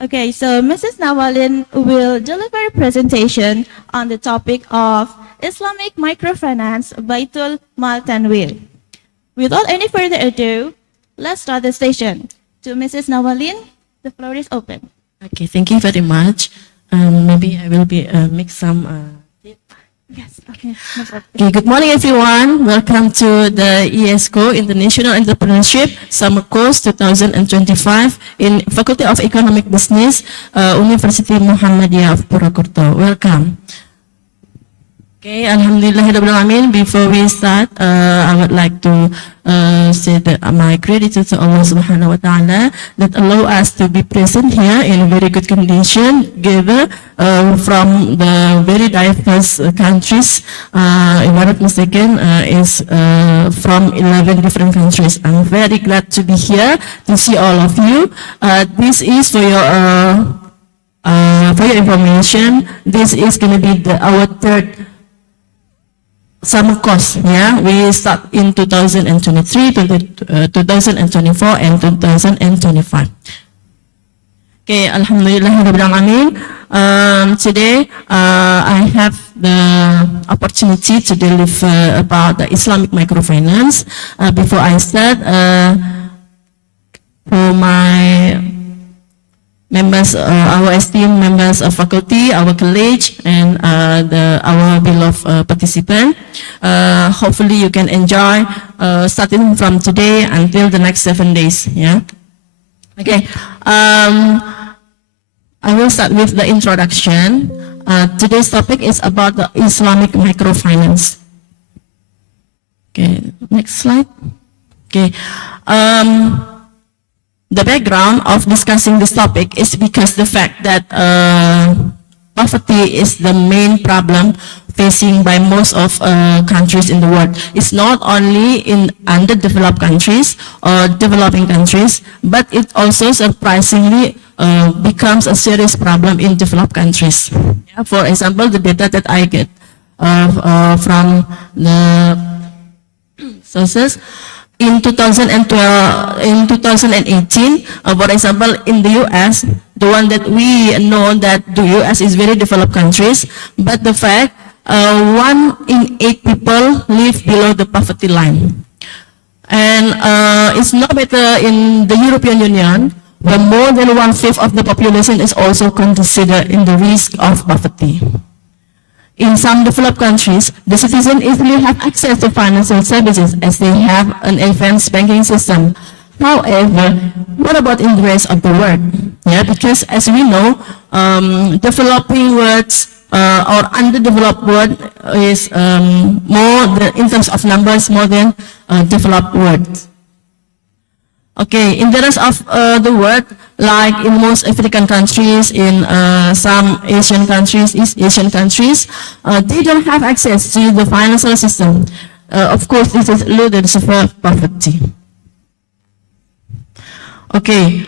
Okay, so Mrs. Nawalin will deliver a presentation on the topic of Islamic microfinance Baitul Mal Tanwir. Without any further ado, let's start the session. To Mrs. Nawalin, the floor is open. Okay, thank you very much. Maybe I will make some. Yes, okay, no problem. Okay, good morning, everyone. Welcome to the ESCO International Entrepreneurship Summer Course 2025 in Faculty of Economic Business, University Muhammadiyah of Purwokerto. Welcome. Okay, Alhamdulillahirrahmanirrahim. Before we start, I would like to say that my gratitude to Allah Subhanahu wa Taala that allow us to be present here in a very good condition, together from the very diverse countries. If I'm not mistaken, is from 11 different countries. I'm very glad to be here to see all of you. This is for your information. This is going to be our third summer course. Yeah, we start in 2023, 2024, and 2025. Okay, Alhamdulillahirrahmanirrahim. Today, I have the opportunity to deliver about the Islamic microfinance. Before I start, for my members, our esteemed members of faculty, our college, and our beloved participant. Hopefully you can enjoy starting from today until the next 7 days. Yeah. Okay. I will start with the introduction. Today's topic is about the Islamic microfinance. Okay. Next slide. Okay. The background of discussing this topic is because the fact that poverty is the main problem facing by most of countries in the world. It's not only in underdeveloped countries or developing countries, but it also surprisingly becomes a serious problem in developed countries. Yeah, for example, the data that I get from the sources, in 2012, in 2018, for example, in the U.S., the one that we know that the U.S. is very developed countries, but the fact 1 in 8 people live below the poverty line. And it's no better in the European Union, where more than 1/5 of the population is also considered in the risk of poverty. In some developed countries, the citizens easily have access to financial services as they have an advanced banking system. However, what about in the rest of the world? Yeah, because as we know, developing worlds or underdeveloped world is in terms of numbers, more than developed worlds. Okay, in the rest of the world, like in most African countries, in some Asian countries, East Asian countries, they don't have access to the financial system. Of course, this is alluded to poverty. Okay,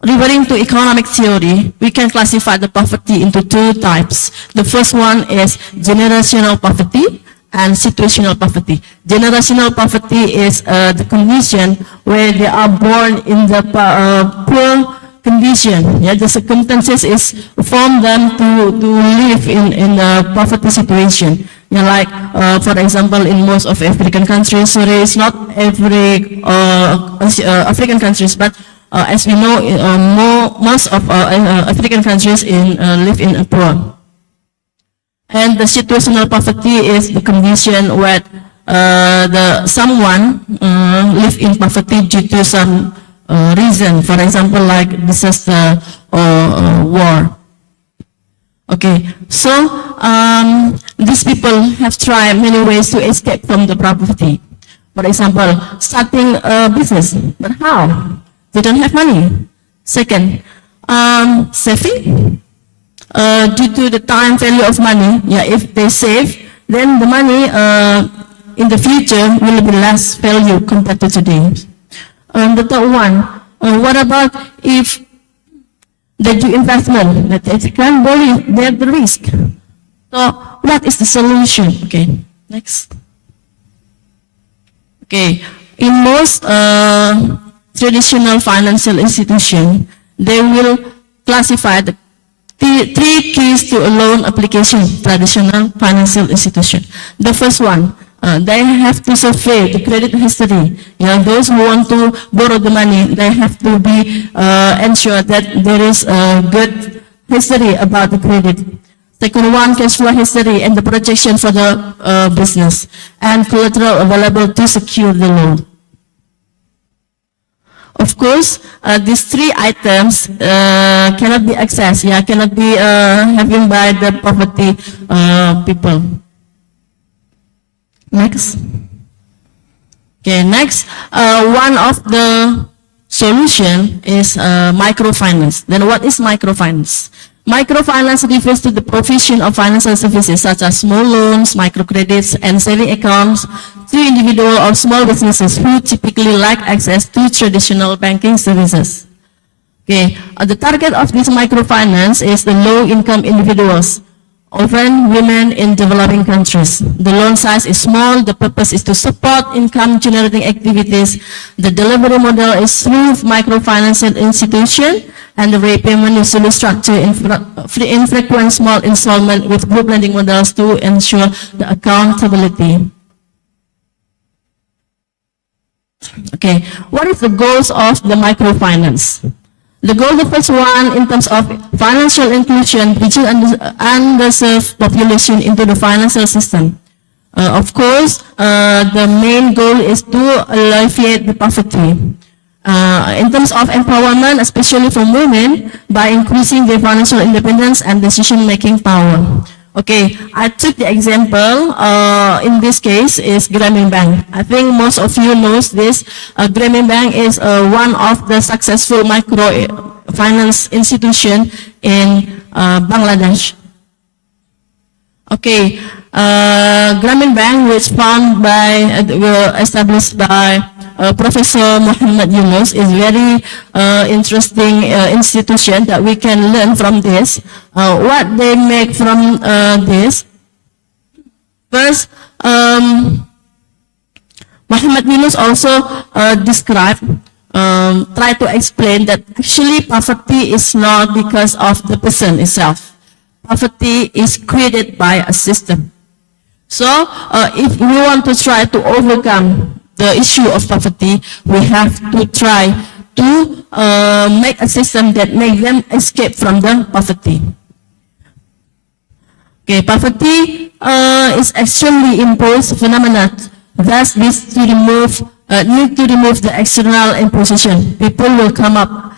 referring to economic theory, we can classify the poverty into 2 types. The first one is generational poverty and situational poverty. Generational poverty is the condition where they are born in the poor condition. Yeah, the circumstances is form them to live in a poverty situation. Yeah, like for example, in most of African countries, sorry, it's not every African countries, but as we know, most of African countries live in a poor. And the situational poverty is the condition where someone live in poverty due to some reason, for example, like disaster or war. Okay, so these people have tried many ways to escape from the poverty. For example, starting a business, but how? They don't have money. Second, saving. Due to the time value of money, yeah, if they save, then the money in the future will be less value compared to today. The third one, what about if they do investment? That they can borrow, they have the risk. So what is the solution? Okay, next. Okay, in most traditional financial institution, they will classify the three keys to a loan application, traditional financial institution. The first one, they have to survey the credit history. Those who want to borrow the money, they have to be ensured that there is a good history about the credit. Second one, cash flow history and the projection for the business, and collateral available to secure the loan. Of course, these three items cannot be accessed, cannot be having by the poverty people. Next. Okay, next, one of the solution is microfinance. Then what is microfinance? Microfinance refers to the provision of financial services such as small loans, microcredits, and saving accounts to individual or small businesses who typically lack access to traditional banking services. Okay, the target of this microfinance is the low-income individuals, often women in developing countries. The loan size is small. The purpose is to support income-generating activities. The delivery model is through microfinance institution, and the repayment is usually structured in frequent small installment with group lending models to ensure the accountability. Okay, what is the goals of the microfinance? The goal, the first one, in terms of financial inclusion, bridging underserved population into the financial system. Of course, the main goal is to alleviate the poverty. In terms of empowerment, especially for women, by increasing their financial independence and decision-making power. Okay, I took the example, in this case, is Grameen Bank. I think most of you knows this. Grameen Bank is one of the successful microfinance institution in Bangladesh. Okay, Grameen Bank was established by Professor Muhammad Yunus, is very interesting institution that we can learn from this. What they make from this. First, Muhammad Yunus also try to explain that actually poverty is not because of the person itself. Poverty is created by a system. So, if we want to try to overcome the issue of poverty, we have to try to make a system that makes them escape from the poverty. Okay, poverty is extremely imposed phenomenon. Thus, need to remove the external imposition. People will come up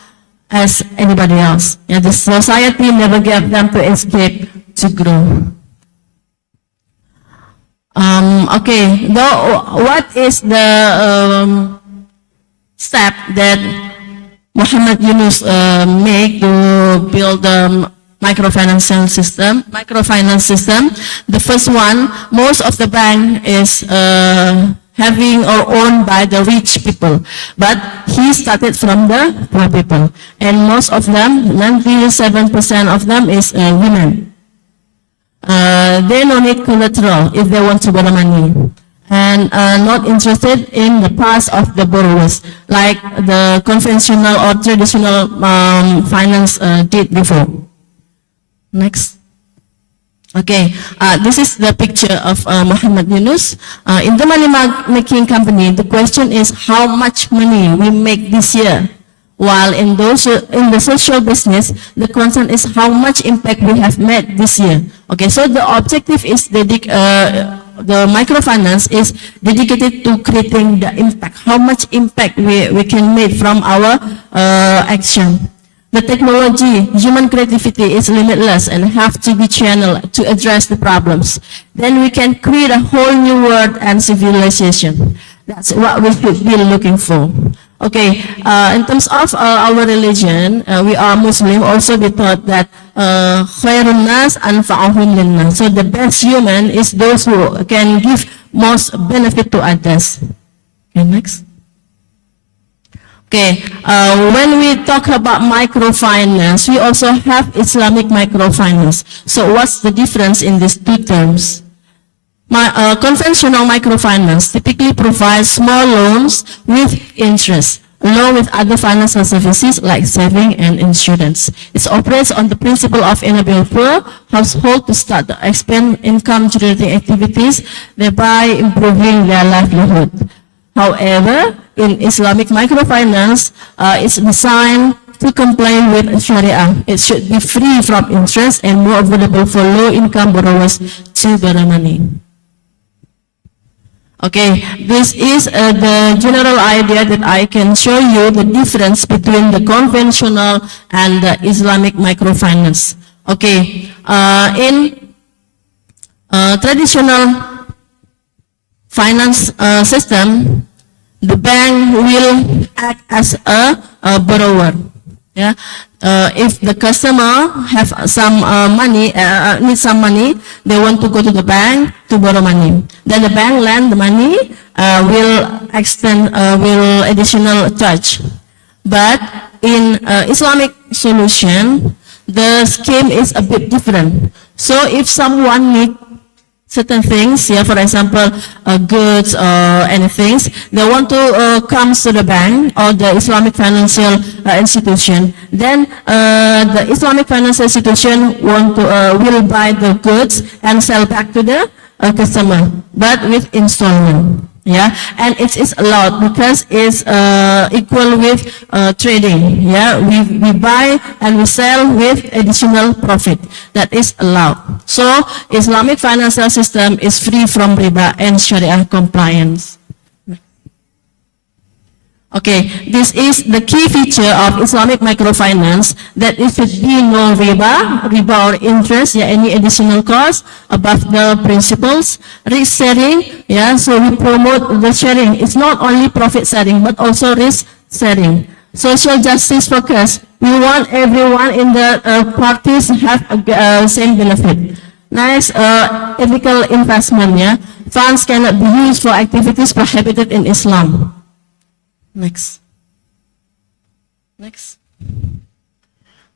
as anybody else. The society never gave them to escape, to grow. Okay, what is the step that Muhammad Yunus make to build the microfinance system? The first one, most of the bank is having or owned by the rich people, but he started from the poor people, and most of them, 97% of them, is women. They don't need collateral if they want to borrow money, and not interested in the past of the borrowers, like the conventional or traditional finance did before. Next. Okay, this is the picture of Muhammad Yunus. In the money-making company, the question is how much money we make this year. While in the social business, the concern is how much impact we have made this year. Okay, so the objective is the microfinance is dedicated to creating the impact. How much impact we can make from our action. The technology, human creativity is limitless and have to be channeled to address the problems. Then we can create a whole new world and civilization. That's what we should be looking for. Okay, in terms of our religion, we are Muslim. Also, we thought that khairun nas anfa'uhum linnas. So the best human is those who can give most benefit to others. Okay, next. Okay, when we talk about microfinance, we also have Islamic microfinance. So what's the difference in these two terms? Conventional microfinance typically provides small loans with interest, along with other financial services like saving and insurance. It operates on the principle of enabling poor households to start to expand income-generating activities, thereby improving their livelihood. However, in Islamic microfinance, it's designed to comply with Sharia. It should be free from interest and more available for low-income borrowers to borrow money. Okay, this is the general idea that I can show you the difference between the conventional and the Islamic microfinance. Okay, in traditional finance system, the bank will act as a borrower. Yeah, if the customer have some money, need some money, they want to go to the bank to borrow money. Then the bank lend the money, will additional charge. But in Islamic solution, the scheme is a bit different. So if someone need certain things, yeah, for example, goods or anything, they want to come to the bank or the Islamic financial institution. Then the Islamic financial institution will buy the goods and sell back to the customer, but with installment. Yeah, and it is allowed because it's equal with trading. Yeah, we buy and we sell with additional profit. That is allowed. So Islamic financial system is free from riba and Sharia compliance. Okay, this is the key feature of Islamic microfinance, that it should be no riba or interest, yeah, any additional cost above the principles. Risk sharing, yeah, so we promote the sharing. It's not only profit sharing, but also risk sharing. Social justice focus. We want everyone in the parties have a same benefit. Next, ethical investment, yeah. Funds cannot be used for activities prohibited in Islam. Next.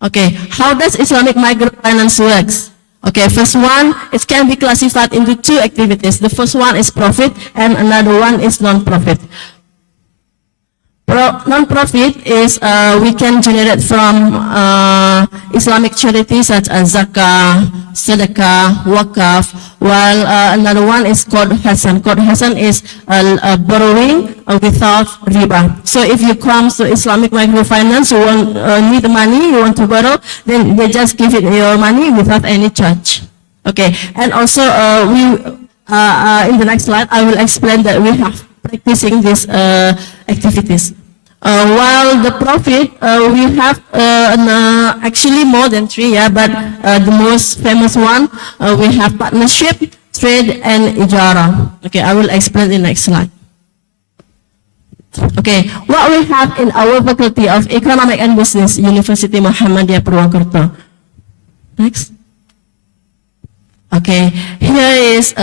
Okay, how does Islamic microfinance works? Okay, first one, it can be classified into two activities. The first one is profit and another one is non-profit. Non-profit is we can generate from Islamic charities such as zakah, sedekah, wakaf, while another one is qard hasan. Qard hasan is borrowing without riba. So if you come to Islamic microfinance, you want need money, you want to borrow, then they just give it your money without any charge. Okay, and also in the next slide I will explain that we have practicing these activities. While the profit, we have actually more than three, yeah, but the most famous one, we have partnership, trade, and ijara. Okay, I will explain in the next slide. Okay, what we have in our Faculty of Economic and Business, University Muhammadiyah Purwokerto. Next. Okay, here is,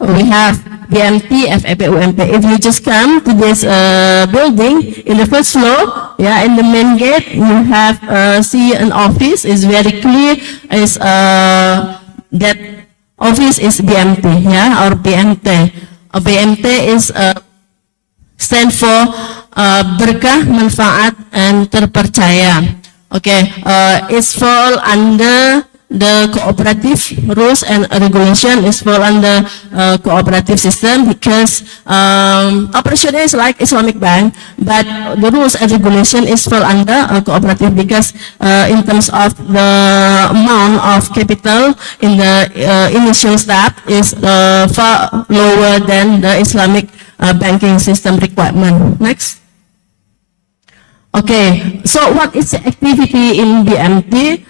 we have BMT, FEP, UMP. If you just come to this building, in the first floor, yeah, in the main gate, you have, see an office, is very clear, is, that office is BMT, yeah, or BMT. BMT is, stand for, berkah, manfaat, and terpercaya. Okay, it's fall under the cooperative rules and regulation, is fall under cooperative system because operation is like Islamic bank, but the rules and regulation is fall under cooperative because in terms of the amount of capital in the initial step is far lower than the Islamic banking system requirement. Next. Okay, so what is the activity in BMT,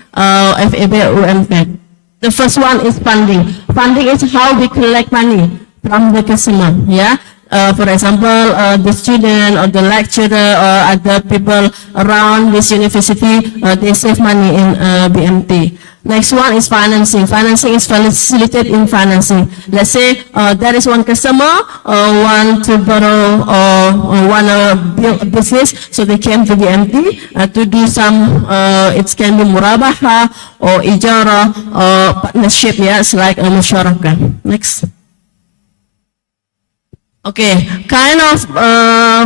FEB, UMP? The first one is funding. Funding is how we collect money from the customer, yeah? For example, the student or the lecturer or other people around this university, they save money in BMT. Next one is financing. Financing is facilitated in financing. Let's say there is one customer want to borrow or want to build a business, so they came to BMT to do some, it can be murabaha or ijara or partnership, yes, like a musyarakah. Next. Okay, kind of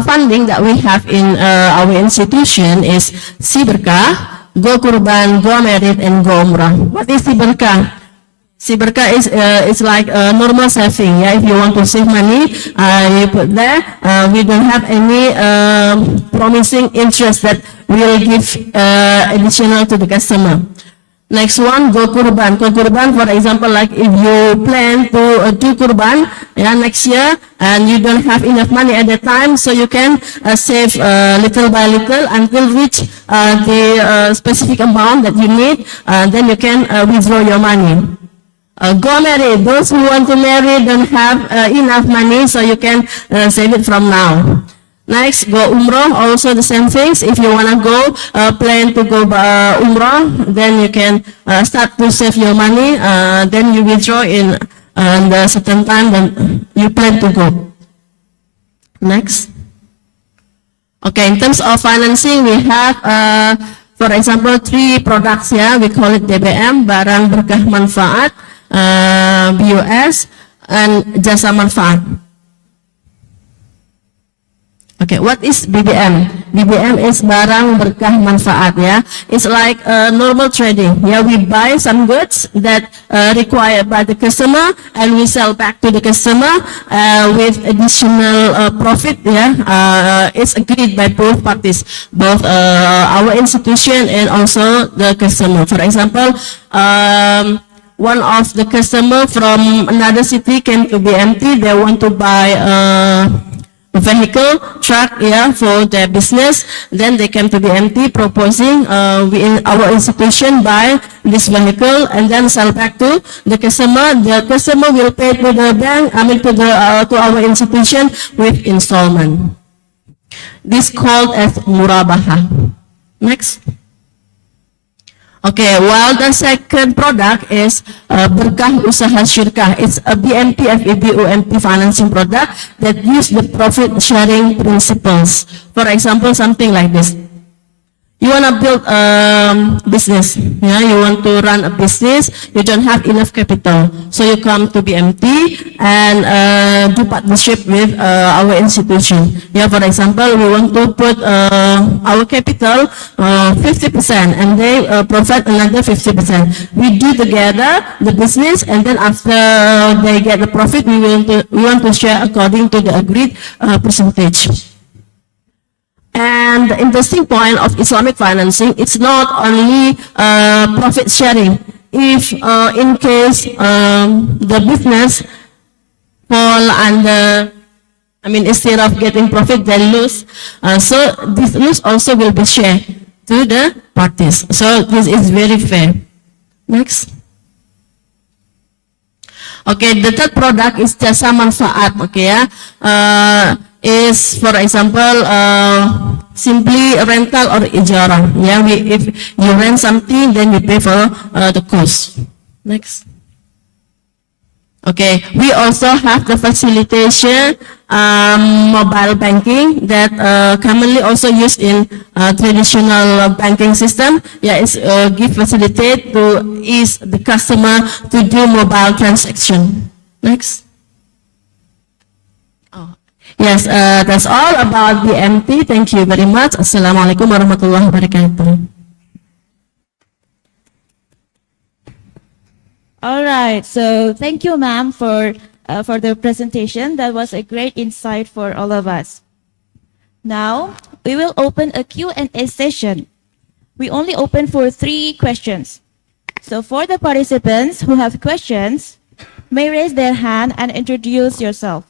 funding that we have in our institution is Siberkah, Go Kurban, Go Merit, and Go Umrah. What is Siberkah? Siberkah is it's like a normal saving. Yeah, if you want to save money, you put there. We don't have any promising interest that will give additional to the customer. Next one, Go Kurban. Go Kurban, for example, like if you plan to do Kurban next year and you don't have enough money at that time, so you can save little by little until reach the specific amount that you need, then you can withdraw your money. Go marry. Those who want to marry don't have enough money, so you can save it from now. Next, Go Umrah, also the same things. If you want to go, plan to go Umrah, then you can start to save your money, then you withdraw in a certain time, then you plan to go. Next. Okay, in terms of financing, we have, for example, 3 products here. We call it DBM, Barang Berkah Manfaat, BUS, and Jasa Manfaat. Okay, what is BBM? BBM is Barang Berkah Manfaat, yeah. It's like normal trading. Yeah, we buy some goods that required by the customer and we sell back to the customer with additional profit, yeah. It's agreed by both parties, both our institution and also the customer. For example, one of the customer from another city came to BMT. They want to buy a vehicle, truck, yeah, for their business. Then they came to BMT proposing we in our institution buy this vehicle and then sell back to the customer. The customer will pay to the bank, to our institution with installment. This called as murabaha. Next. Okay, while the second product is Berkah Usaha Syirkah. It's a BMT FEB UMP financing product that use the profit sharing principles. For example, something like this. You want to build a business, yeah? You want to run a business, you don't have enough capital. So you come to BMT and do partnership with our institution. Yeah, for example, we want to put our capital 50% and they provide another 50%. We do together the business and then after they get the profit, we want to share according to the agreed percentage. And the interesting point of Islamic financing, it's not only profit sharing. If in case the business fall under, instead of getting profit, they lose. So this loss also will be shared to the parties. So this is very fair. Next. Okay, the third product is Jasa Manfaat. Okay, is, for example, simply rental or ijara. Yeah, if you rent something, then you pay for the cost. Next. Okay, we also have the facilitation mobile banking that commonly also used in traditional banking system. Yeah, it's give facilitate to ease the customer to do mobile transaction. Next. Yes, that's all about BMT. Thank you very much. Assalamualaikum warahmatullahi wabarakatuh. All right. So thank you, ma'am, for the presentation. That was a great insight for all of us. Now we will open a Q&A session. We only open for 3 questions. So for the participants who have questions, may raise their hand and introduce yourself.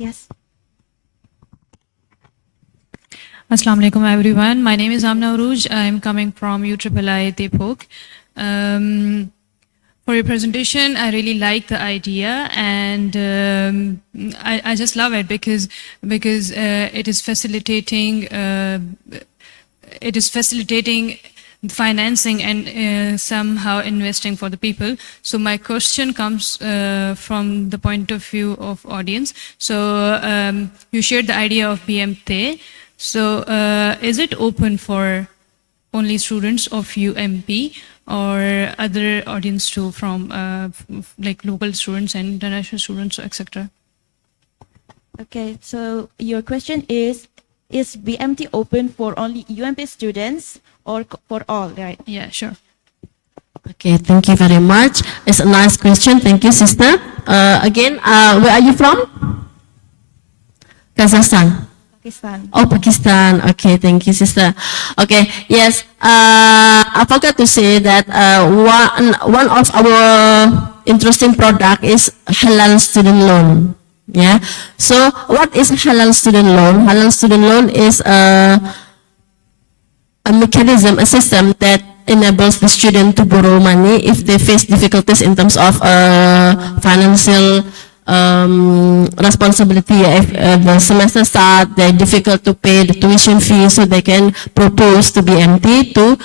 Yes. Assalamu alaikum everyone. My name is Amna Uruj. I'm coming from UIII Tepok. for your presentation. I really like the idea, and I just love it because it is facilitating financing and somehow investing for the people. So my question comes from the point of view of audience. So you shared the idea of BMT. So is it open for only students of UMP or other audience too, from like local students and international students, etc.? Okay, so your question is BMT open for only UMP students or for all, right? Yeah, sure. Okay, thank you very much. It's a nice question. Thank you, sister. Again, where are you from? Kazakhstan. Pakistan. Oh, Pakistan. Okay, thank you, sister. Okay, yes. I forgot to say that one of our interesting product is halal student loan. Yeah. So, what is halal student loan? Halal student loan is a mechanism, a system that enables the student to borrow money if they face difficulties in terms of financial responsibility. If the semester start, they're difficult to pay the tuition fee, so they can propose to BMT to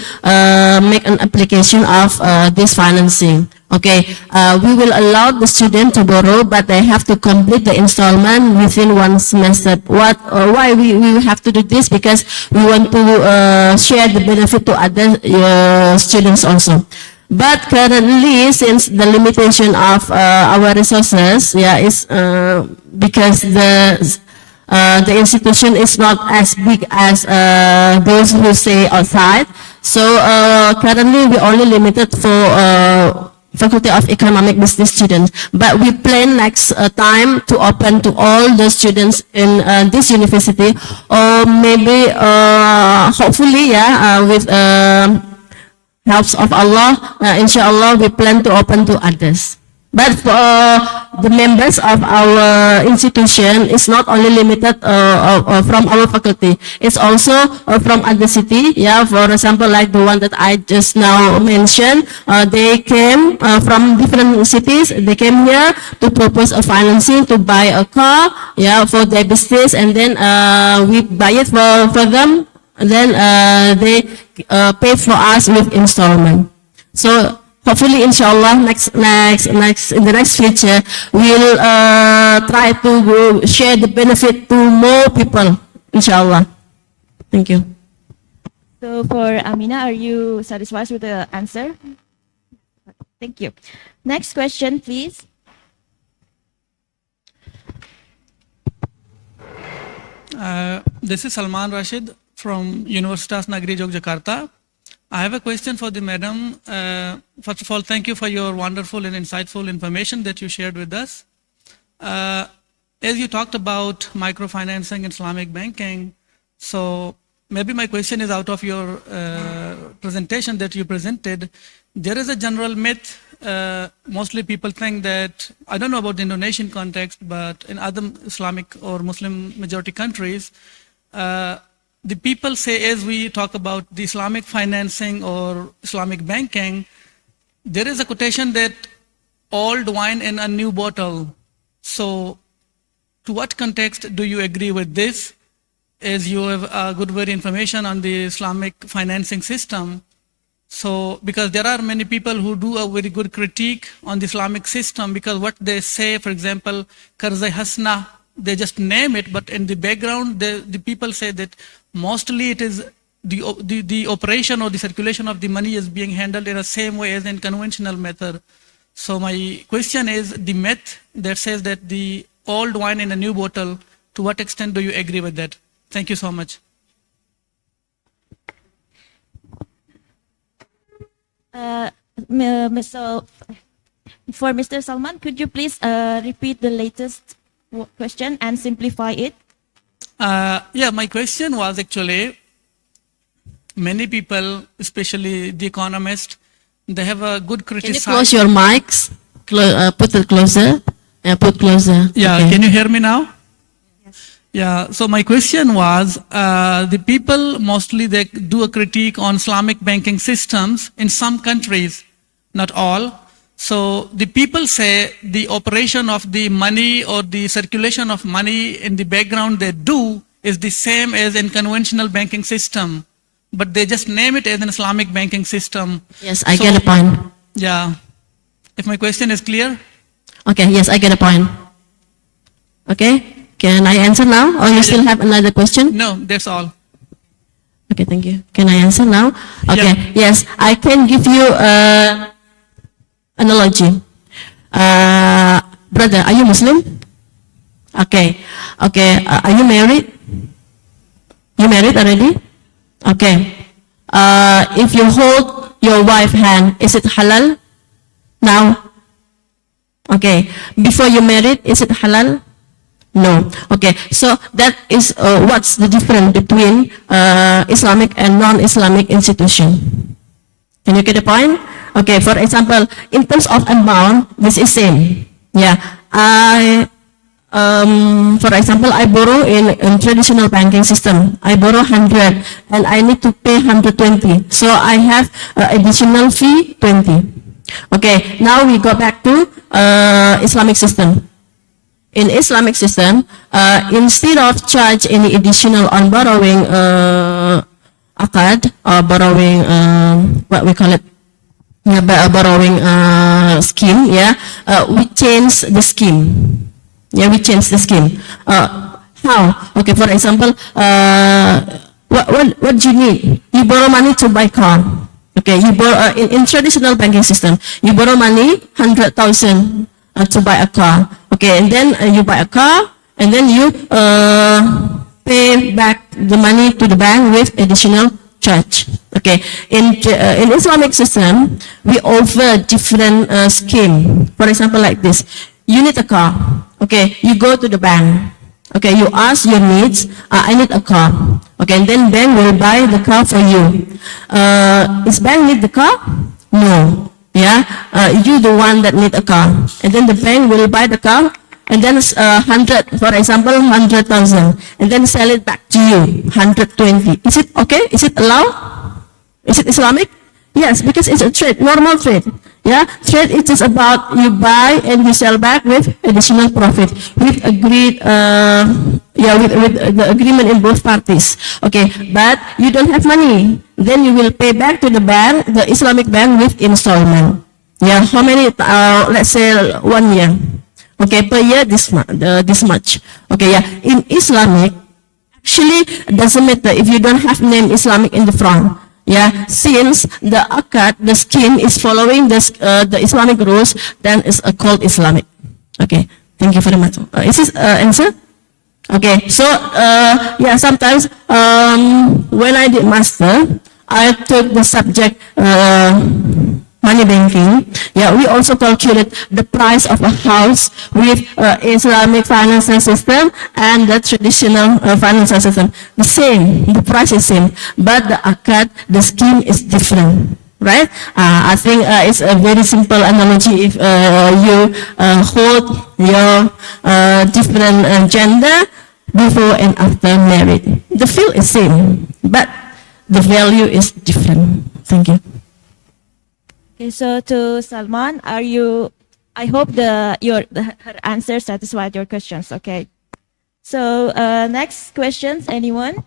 make an application of this financing. Okay, we will allow the student to borrow, but they have to complete the installment within one semester. Why we have to do this? Because we want to share the benefit to other students also. But currently, since the limitation of our resources, is because the institution is not as big as those who stay outside. So currently, we only limited for Faculty of Economic Business students. But we plan next time to open to all the students in this university, or maybe hopefully, with helps of Allah, inshallah, we plan to open to others. But for the members of our institution, it's not only limited from our faculty. It's also from other city. Yeah, for example, like the one that I just now mentioned, they came from different cities. They came here to propose a financing to buy a car, for their business, and then we buy it for them. And then they pay for us with installment. So hopefully, inshallah, next in the next future, we'll try to share the benefit to more people, inshallah. Thank you. So for Amina, are you satisfied with the answer? Thank you. Next question, please. This is Salman Rashid from Universitas Negeri Yogyakarta. I have a question for the madam. First of all, thank you for your wonderful and insightful information that you shared with us. As you talked about microfinancing and Islamic banking, so maybe my question is out of your presentation that you presented. There is a general myth. Mostly people think that, I don't know about the Indonesian context, but in other Islamic or Muslim majority countries, the people say, as we talk about the Islamic financing or Islamic banking, there is a quotation that old wine in a new bottle. So to what context do you agree with this, as you have good very information on the Islamic financing system? So because there are many people who do a very good critique on the Islamic system, because what they say, for example, Qarzai Hasna, they just name it, but in the background, the people say that mostly it is the operation or the circulation of the money is being handled in the same way as in conventional method. So my question is, the myth that says that the old wine in a new bottle, to what extent do you agree with that? Thank you so much. For Mr. Salman, could you please repeat the latest question and simplify it? Yeah, my question was actually, many people, especially the economists, they have a good criticism. Can you close your mics? Put it closer. Put closer. Yeah, okay. Can you hear me now? Yes. Yeah, so my question was, the people mostly, they do a critique on Islamic banking systems in some countries, not all. So the people say the operation of the money or the circulation of money in the background they do is the same as in conventional banking system, but they just name it as an Islamic banking system. Yes, I get a point. Yeah. If my question is clear? Okay, yes, I get a point. Okay, can I answer now, or you still have another question? No, that's all. Okay, thank you. Can I answer now? Okay, yes, I can give you analogy. Brother, are you Muslim? Okay, okay. Are you married? You married already? Okay. If you hold your wife's hand, is it halal? Now? Okay. Before you married, is it halal? No. Okay. So that is what's the difference between Islamic and non-Islamic institution. Can you get the point? Okay. For example, in terms of amount, this is same. Yeah. For example, I borrow in traditional banking system. I borrow 100 and I need to pay 120. So I have additional fee 20. Okay, now we go back to Islamic system. In Islamic system, instead of charge any additional on borrowing akad or borrowing what we call it, borrowing scheme, yeah, we change the scheme. Yeah, we change the scheme. How? Okay, for example, what do you need? You borrow money to buy car. Okay, you borrow in traditional banking system, you borrow money 100,000 to buy a car. Okay, and then you buy a car, and then you pay back the money to the bank with additional charge. Okay, in Islamic system, we offer different scheme. For example, like this: you need a car. Okay, you go to the bank. Okay, you ask your needs. I need a car. Okay, and then bank will buy the car for you. Is bank need the car? No. Yeah, you the one that need a car, and then the bank will buy the car, and then 100, for example, 100,000, and then sell it back to you 120. Is it okay? Is it allowed? Is it Islamic? Yes, because it's a trade, normal trade. Yeah, trade is just about you buy and you sell back with additional profit, with agreed, with the agreement in both parties. Okay, but you don't have money, then you will pay back to the bank, the Islamic bank, with installment. Yeah, how many? Let's say 1 year. Okay, per year this much. Okay, yeah. In Islamic, actually doesn't matter if you don't have name Islamic in the front. Yeah, since the akad, the scheme is following the Islamic rules, then it's called Islamic. Okay, thank you very much. Is this answer? Okay, so yeah, sometimes when I did master, I took the subject money banking. Yeah, we also calculate the price of a house with Islamic financial system and the traditional financial system. The same, the price is same, but the akad, the scheme is different, right? I think it's a very simple analogy. If you hold your different gender before and after married, the feel is same, but the value is different. Thank you. Okay, so to Salman, I hope her answer satisfied your questions, okay? So next questions, anyone?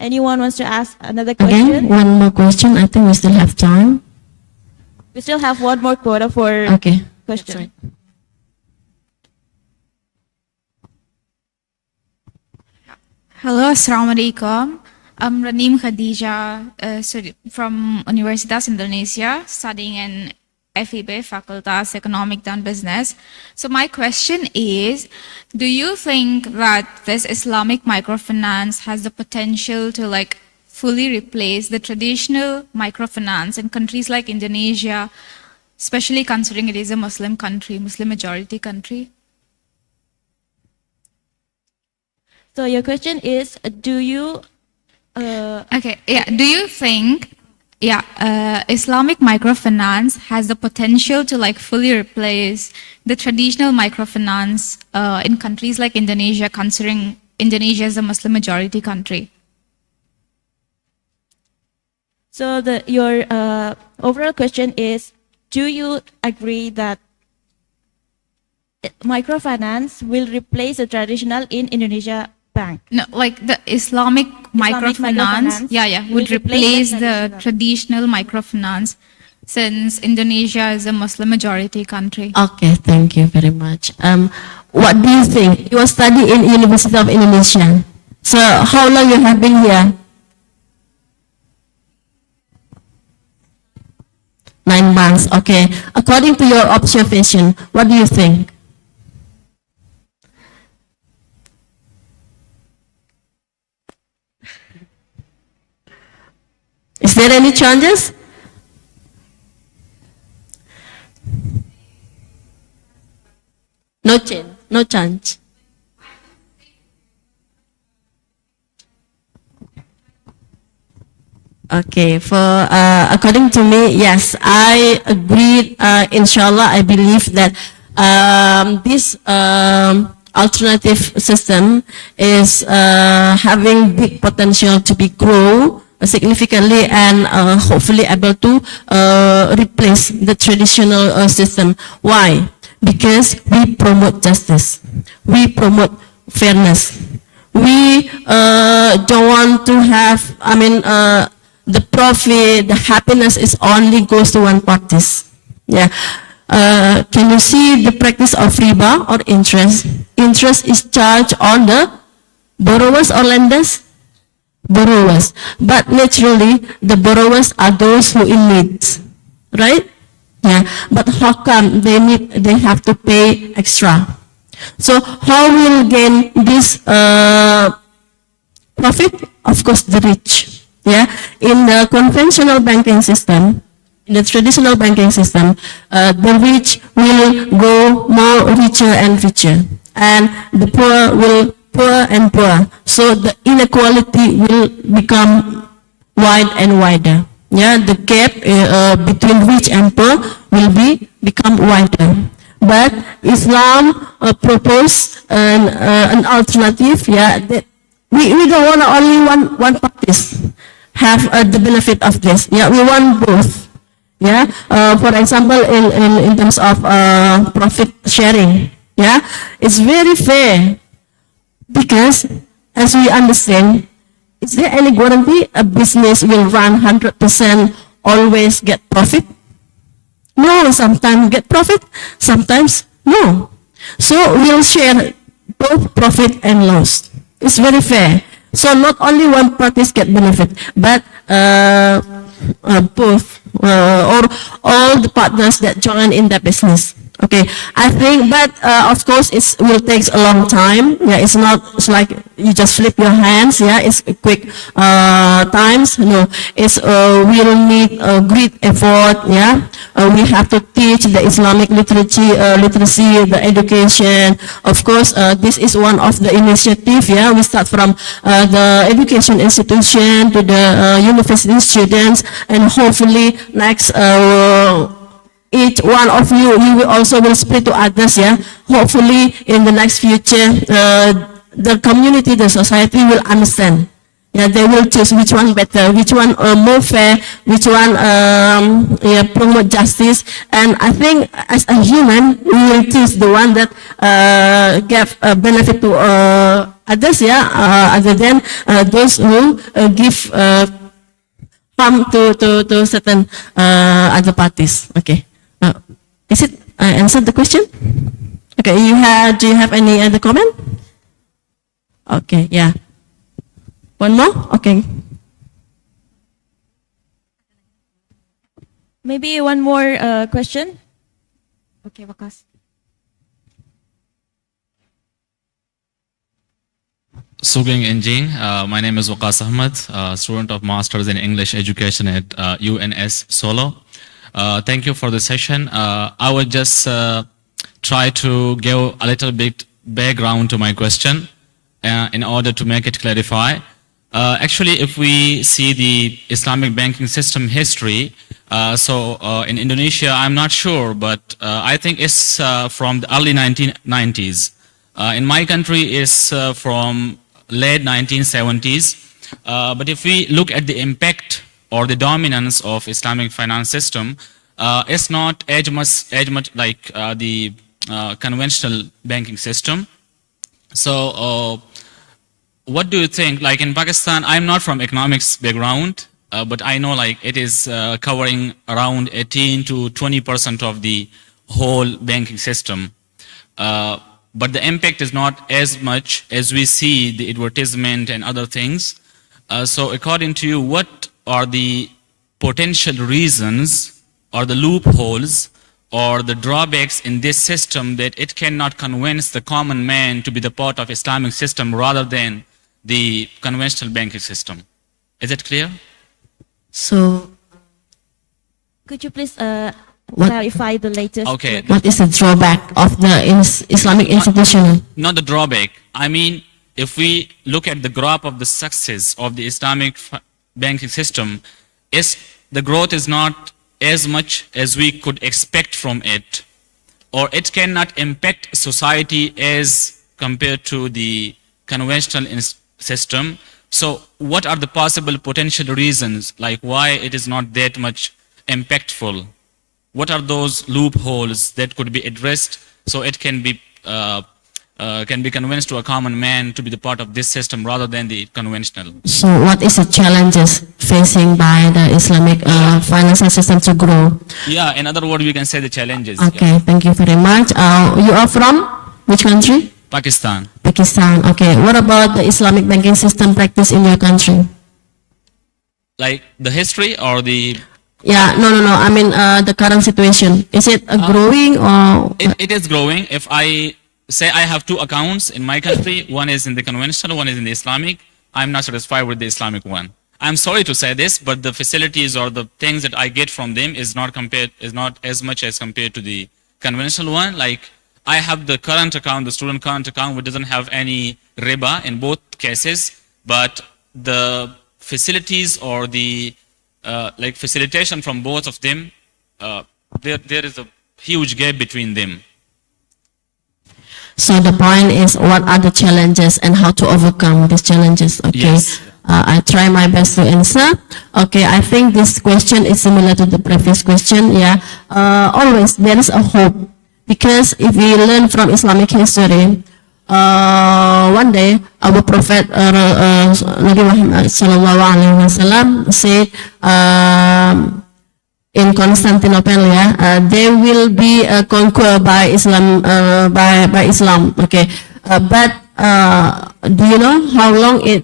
Anyone wants to ask another question? Again, one more question. I think we still have time. We still have one more quota for question. Hello, Assalamualaikum. I'm Ranim Khadija from Universitas Indonesia, studying in FEB, Fakultas Economic and Business. So my question is, do you think that this Islamic microfinance has the potential to fully replace the traditional microfinance in countries like Indonesia, especially considering it is a Muslim country, Muslim majority country? So your question is, do you do you think Islamic microfinance has the potential to fully replace the traditional microfinance in countries like Indonesia, considering Indonesia is a Muslim majority country? So your overall question is, do you agree that microfinance will replace the traditional in Indonesia bank? No, like the Islamic microfinance, would replace the traditional microfinance since Indonesia is a Muslim majority country. Okay, thank you very much. What do you think? You study in University of Indonesia. So how long you have been here? 9 months. Okay. According to your observation, what do you think? Is there any changes? No change. No change. Okay, according to me, yes, I agree. Inshallah, I believe that this alternative system is having big potential to be grow significantly and hopefully able to replace the traditional system. Why? Because we promote justice, we promote fairness. We don't want to have, the profit, the happiness is only goes to one parties. Yeah. Can you see the practice of riba or interest? Interest is charged on the borrowers or lenders? Borrowers. But naturally, the borrowers are those who in need, right? Yeah. But how come they have to pay extra? So how will gain this profit? Of course, the rich. Yeah, in the conventional banking system, in the traditional banking system, the rich will go more richer and richer, and the poor will poor and poor. So the inequality will become wide and wider. Yeah, the gap between rich and poor will become wider. But Islam proposed an alternative. Yeah, that we don't want only one parties have the benefit of this. Yeah, we want both. Yeah, for example, in terms of profit sharing. Yeah, it's very fair because, as we understand, is there any guarantee a business will run 100% always get profit? No, sometimes get profit, sometimes no. So we'll share both profit and loss. It's very fair. So not only one parties get benefit, but both or all the partners that join in that business. Okay, I think, but of course it will take a long time. Yeah, it's like you just flip your hands. Yeah, it's quick times. No, it's we'll need great effort. Yeah, we have to teach the Islamic literacy, the education. Of course, this is one of the initiative. Yeah, we start from the education institution to the university students, and hopefully next. Each one of you will also will spread to others. Yeah, hopefully in the next future, the community, the society will understand. Yeah, they will choose which one better, which one more fair, which one promote justice. And I think as a human, we will choose the one that give benefit to others. Yeah, other than those who give harm to certain other parties. Okay. Is it answered the question? Okay, do you have any other comment? Okay, yeah. One more? Okay. Maybe one more question. Okay, Wakas. Sugeng Enjing. My name is Wakas Ahmad, student of Masters in English Education at UNS Solo. Thank you for the session. I will just try to give a little bit background to my question in order to make it clarify. Actually, if we see the Islamic banking system history, in Indonesia, I'm not sure, but I think it's from the early 1990s. In my country, it's from late 1970s. But if we look at the impact or the dominance of Islamic finance system is not as much like the conventional banking system. So what do you think? Like in Pakistan, I'm not from economics background, but I know like it is covering around 18 to 20% of the whole banking system. But the impact is not as much as we see the advertisement and other things. So according to you, what are the potential reasons or the loopholes or the drawbacks in this system that it cannot convince the common man to be the part of Islamic system rather than the conventional banking system? Is it clear? So, Could you please clarify the latest? Okay. what is the drawback of the Islamic institution? Not the drawback. I mean, if we look at the graph of the success of the Islamic banking system, the growth is not as much as we could expect from it, or it cannot impact society as compared to the conventional system. So what are the possible potential reasons, like why it is not that much impactful? What are those loopholes that could be addressed so it can be convinced to a common man to be the part of this system rather than the conventional? So what is the challenges facing by the Islamic financial system to grow? Yeah, in other words, we can say the challenges. Okay, thank you very much. You are from which country? Pakistan. Pakistan. Okay. What about the Islamic banking system practice in your country? Like the history or the... Yeah, no. I mean the current situation. Is it growing or? It is growing. If I say I have two accounts in my country, one is in the conventional, one is in the Islamic, I'm not satisfied with the Islamic one. I'm sorry to say this, but the facilities or the things that I get from them is not as much as compared to the conventional one. Like I have the current account, the student current account, which doesn't have any riba in both cases, but the facilities or the like facilitation from both of them, there is a huge gap between them. So the point is, what are the challenges and how to overcome these challenges? Okay. Yes. I try my best to answer. Okay, I think this question is similar to the previous question. Yeah. Always there is a hope, because if we learn from Islamic history, one day our Prophet Nabi Muhammad sallallahu alaihi wasallam said in Constantinople, they will be conquered by Islam. By Islam. Okay, but do you know how long the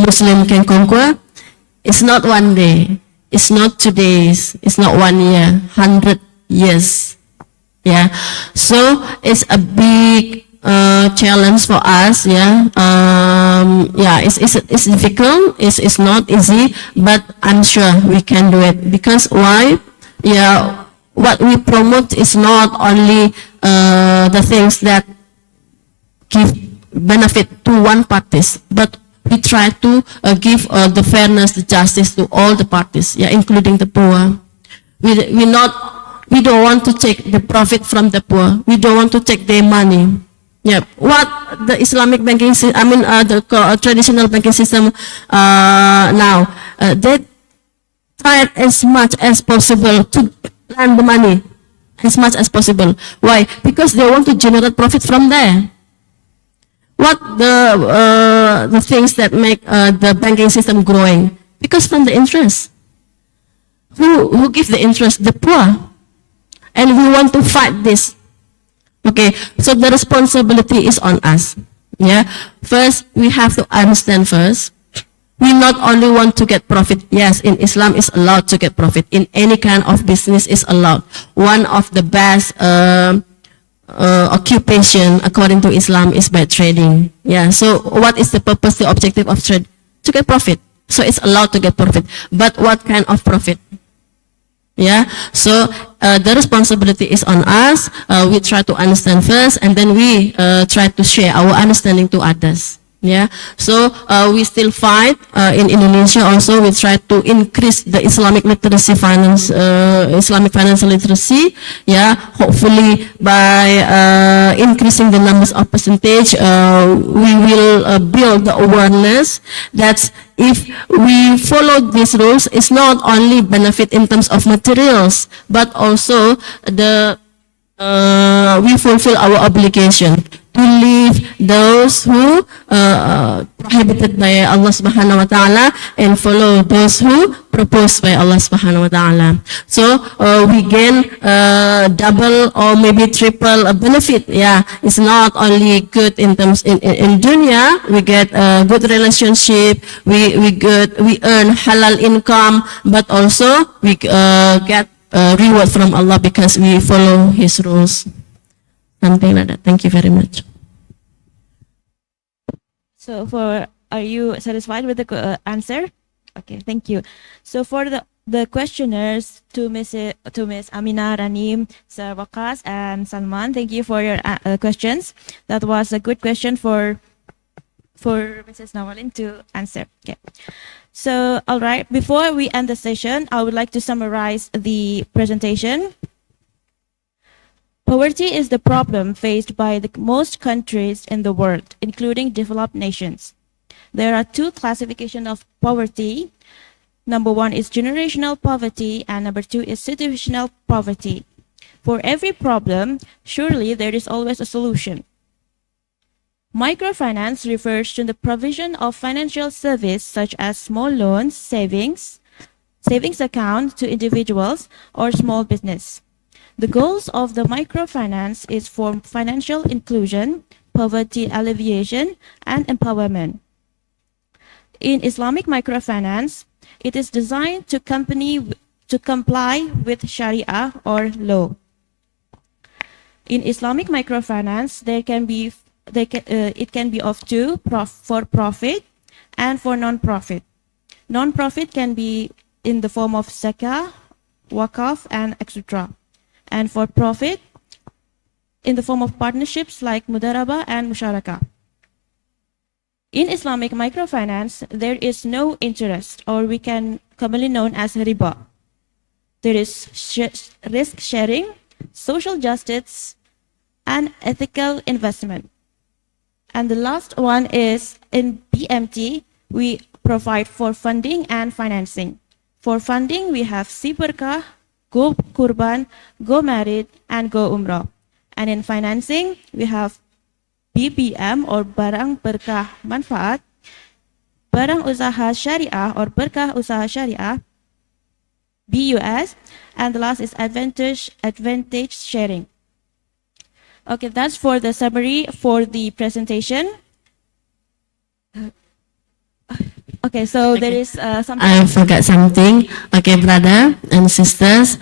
Muslim can conquer? It's not one day. It's not 2 days. It's not 1 year. 100 years. Yeah. So it's a big challenge for us. Yeah. It's difficult. It's not easy, but I'm sure we can do it. Because why? Yeah. What we promote is not only the things that give benefit to one parties, but we try to give the fairness, the justice to all the parties, including the poor. We don't want to take the profit from the poor. We don't want to take their money. Yeah, what the Islamic banking system, the traditional banking system now, they try as much as possible to lend the money as much as possible. Why? Because they want to generate profit from there. What the things that make the banking system growing? Because from the interest. Who gives the interest? The poor. And we want to fight this. Okay, so the responsibility is on us. Yeah. First, we have to understand first. We not only want to get profit. Yes, in Islam it's allowed to get profit. In any kind of business is allowed. One of the best occupation according to Islam is by trading. Yeah. So what is the purpose, the objective of trade? To get profit. So it's allowed to get profit. But what kind of profit? Yeah. So the responsibility is on us. We try to understand first, and then we try to share our understanding to others. Yeah. So we still fight in Indonesia. Also, we try to increase the Islamic literacy Islamic financial literacy. Yeah. Hopefully, by increasing the numbers of percentage, we will build the awareness that if we follow these rules, it's not only benefit in terms of materials, but also we fulfill our obligation to leave those who prohibited by Allah subhanahu wa ta'ala and follow those who proposed by Allah subhanahu wa ta'ala. So we gain double or maybe triple benefit. Yeah, it's not only good in terms in dunya, we get a good relationship, we earn halal income, but also we get reward from Allah because we follow His rules. Something like that. Thank you very much. So are you satisfied with the answer? Okay, thank you. So for the questioners to Miss Amina, Ranim, Sir Waqas, and Salman, thank you for your questions. That was a good question for Mrs. Nawalin to answer. Okay. So, all right, before we end the session, I would like to summarize the presentation. Poverty is the problem faced by the most countries in the world, including developed nations. There are two classifications of poverty. Number one is generational poverty, and number two is situational poverty. For every problem, surely there is always a solution. Microfinance refers to the provision of financial service such as small loans, savings account to individuals or small business. The goals of the microfinance is for financial inclusion, poverty alleviation, and empowerment. In Islamic microfinance, it is designed to comply with Sharia or law. In Islamic microfinance, it can be of two, for profit and for non-profit. Non-profit can be in the form of zakah, wakaf, and etc. And for profit, in the form of partnerships like mudaraba and musharaka. In Islamic microfinance, there is no interest, or we can commonly known as riba. There is risk sharing, social justice, and ethical investment. And the last one is in BMT, we provide for funding and financing. For funding, we have Si Berkah, Go Kurban, Go Married, and Go Umrah. And in financing, we have BBM or Barang Berkah Manfaat, Barang Usaha Syariah or Berkah Usaha Syariah, BUS, and the last is advantage sharing. Okay, that's for the summary for the presentation. Okay, so there is something. I forgot something. Okay, brother and sisters.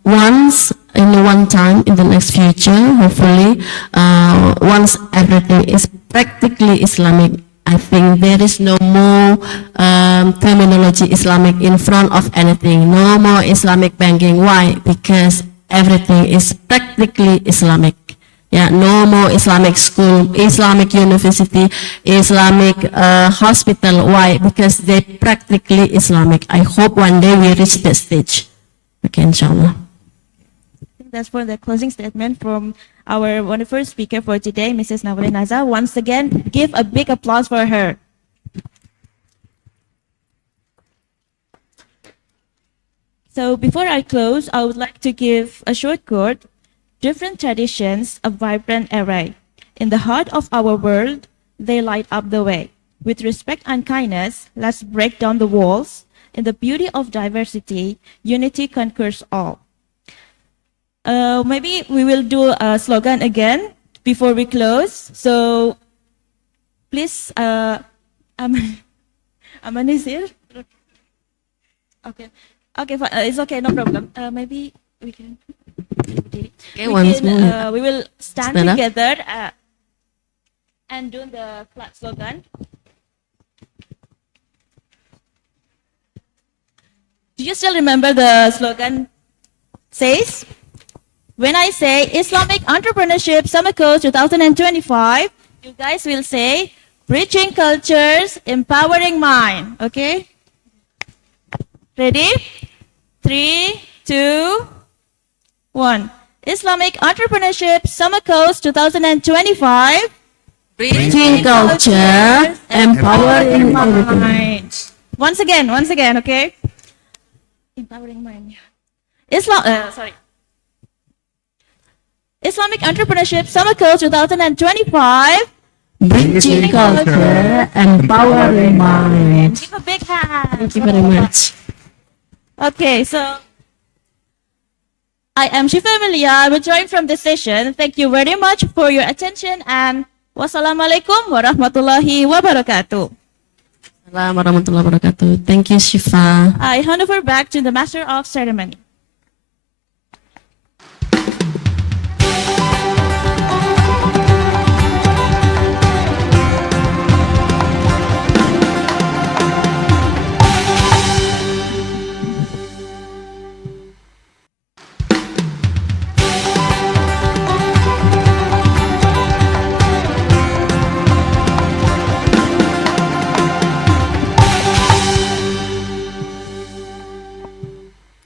Once in one time in the next future, hopefully, once everything is practically Islamic, I think there is no more terminology Islamic in front of anything. No more Islamic banking. Why? Because everything is practically Islamic. Yeah, no more Islamic school, Islamic university, Islamic hospital. Why? Because they practically Islamic. I hope one day we reach that stage. Okay, inshallah. That's for the closing statement from our wonderful speaker for today, Mrs. Nawalin Naza. Once again, give a big applause for her. So before I close, I would like to give a short quote. Different traditions, a vibrant array. In the heart of our world, they light up the way. With respect and kindness, let's break down the walls. In the beauty of diversity, unity conquers all. Maybe we will do a slogan again before we close. So please, Aman is here. Okay, okay, it's okay, no problem. Maybe we can. Okay, once more. We will stand together and do the flat slogan. Do you still remember the slogan says? When I say Islamic Entrepreneurship Summer Course 2025, you guys will say, Bridging Cultures, Empowering Mind. Okay? Ready? 3, 2, 1. Islamic Entrepreneurship Summer Course 2025. Bridging culture, empowering mind. Once again, okay? Empowering mind. Islamic Entrepreneurship Summer Course 2025. Bridging culture, empowering mind. Give a big hand. Thank you very much. Okay, so I am Shifa Emilia. I will join from this session. Thank you very much for your attention and wassalamualaikum warahmatullahi wabarakatuh. Assalamualaikum warahmatullahi wabarakatuh. Thank you, Shifa. I hand over back to the Master of Ceremony.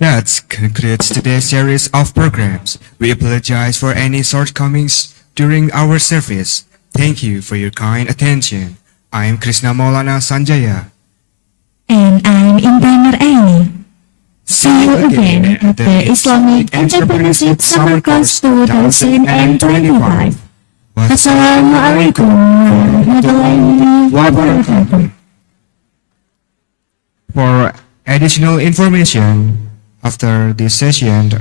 That concludes today's series of programs. We apologize for any shortcomings during our service. Thank you for your kind attention. I am Krishna Maulana Sanjaya. And I'm Intan Aini. See you again at the Islamic Entrepreneurship Summer Course 2025. Wassalamualaikum warahmatullahi wabarakatuh. For additional information, after this session,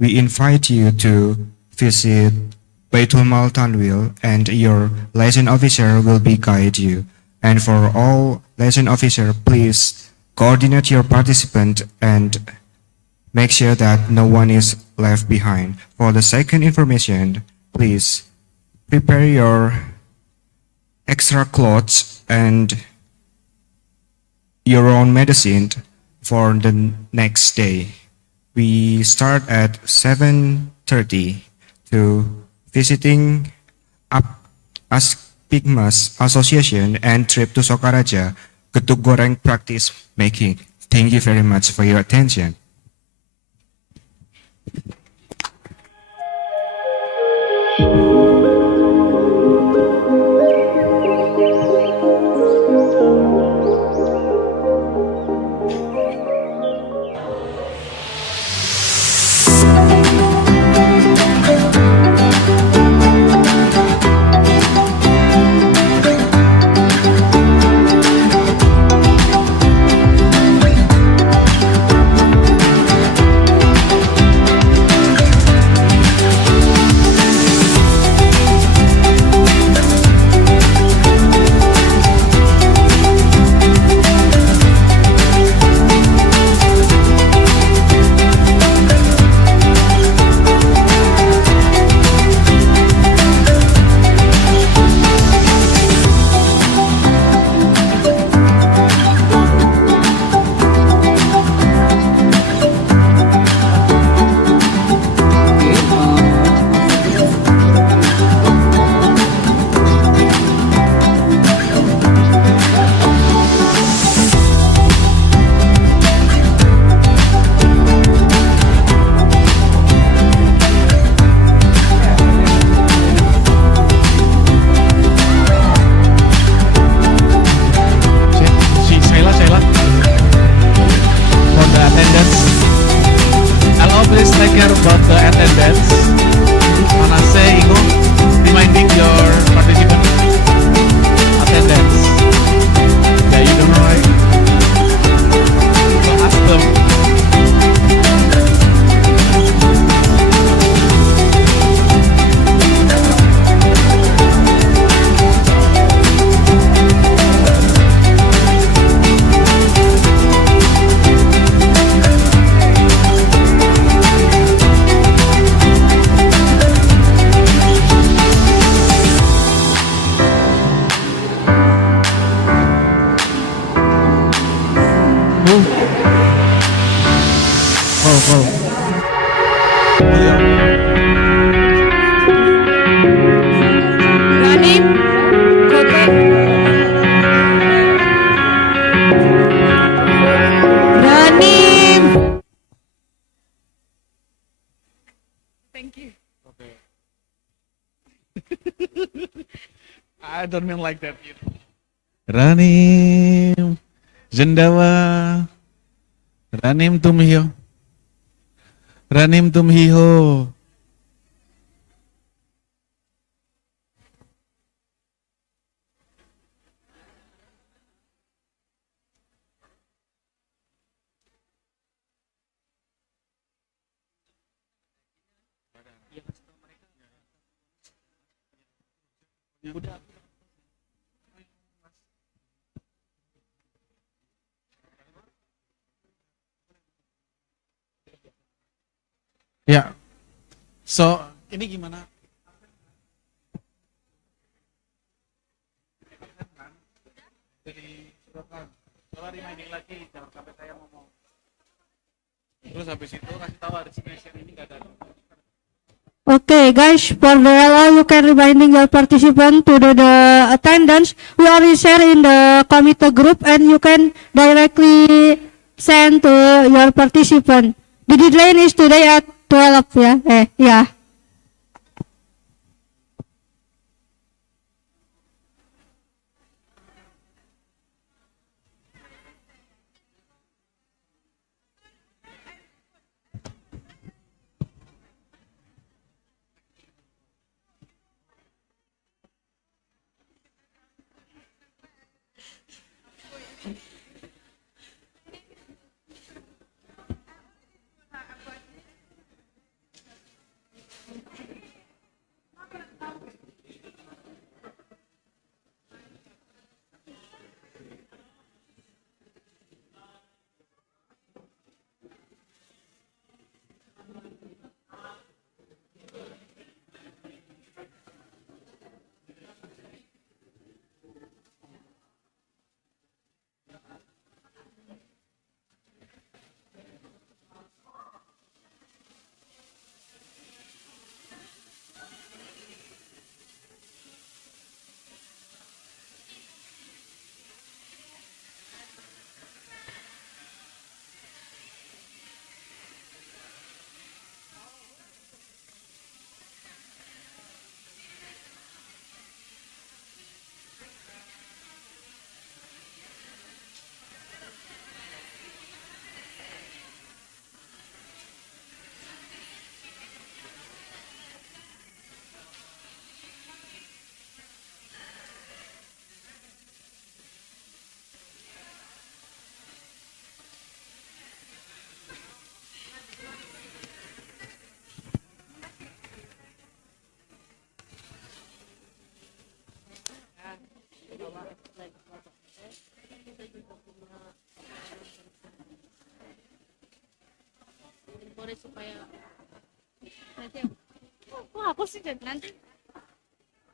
we invite you to visit Baitul Mal Tanwil and your liaison officer will be guide you. And for all liaison officer, please coordinate your participant and make sure that no one is left behind. For the second information, please prepare your extra clothes and your own medicine for the next day. We start at 7:30 to visiting Aspigmas Association and trip to Sokaraja, Getuk Goreng practice making. Thank you very much for your attention. I don't mean like that. Ranim, Jendawa, Ranim Tumhiyo, Ranim Tumhiho. Ya, so ini gimana? Coba reminding lagi, jangan sampai saya ngomong. Terus habis itu kasih tahu resignation ini nggak ada. Okay, guys, for the LO, you can reminding your participant to the attendance. We already share in the committee group, and you can directly send to your participant. The deadline is today at 12, ya? Yeah.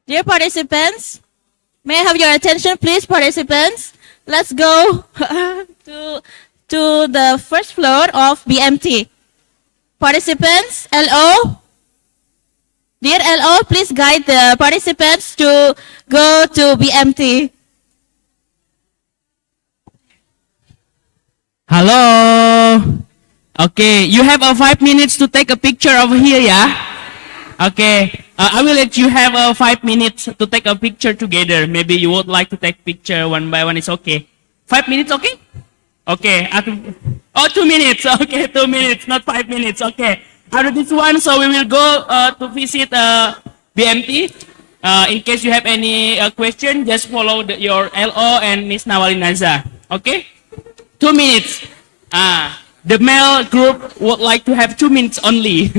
Dear participants, may I have your attention, please, participants? Let's go to the first floor of BMT. Participants, LO. Dear LO, please guide the participants to go to BMT. Hello. Okay, you have 5 minutes to take a picture over here, yeah? Okay, I will let you have 5 minutes to take a picture together. Maybe you would like to take picture one by one. It's okay. 5 minutes, okay? Okay. 2 minutes. Okay, 2 minutes, not 5 minutes. Okay. After this one, so we will go to visit BMT. In case you have any question, just follow your LO and Miss Nawalinaza. Okay? 2 minutes. The male group would like to have 2 minutes only.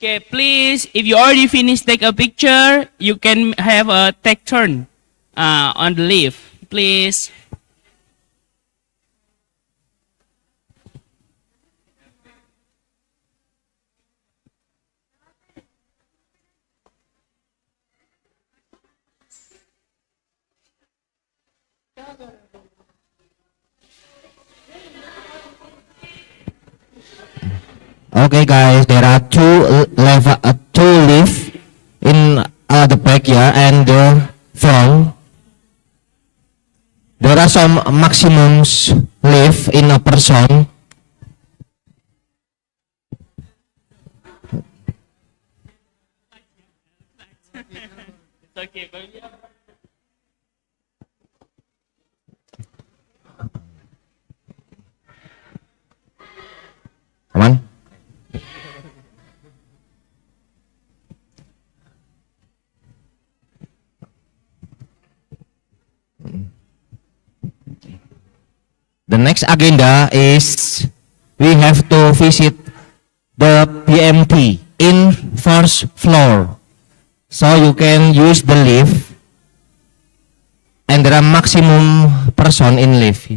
Okay, please, if you already finished take a picture, you can have a take turn on the lift, please. Okay, guys, there are two lifts in the backyard and the front. There are some maximums lift in a person. Aman? The next agenda is we have to visit the PMT in first floor. So you can use the lift and there are maximum person in lift.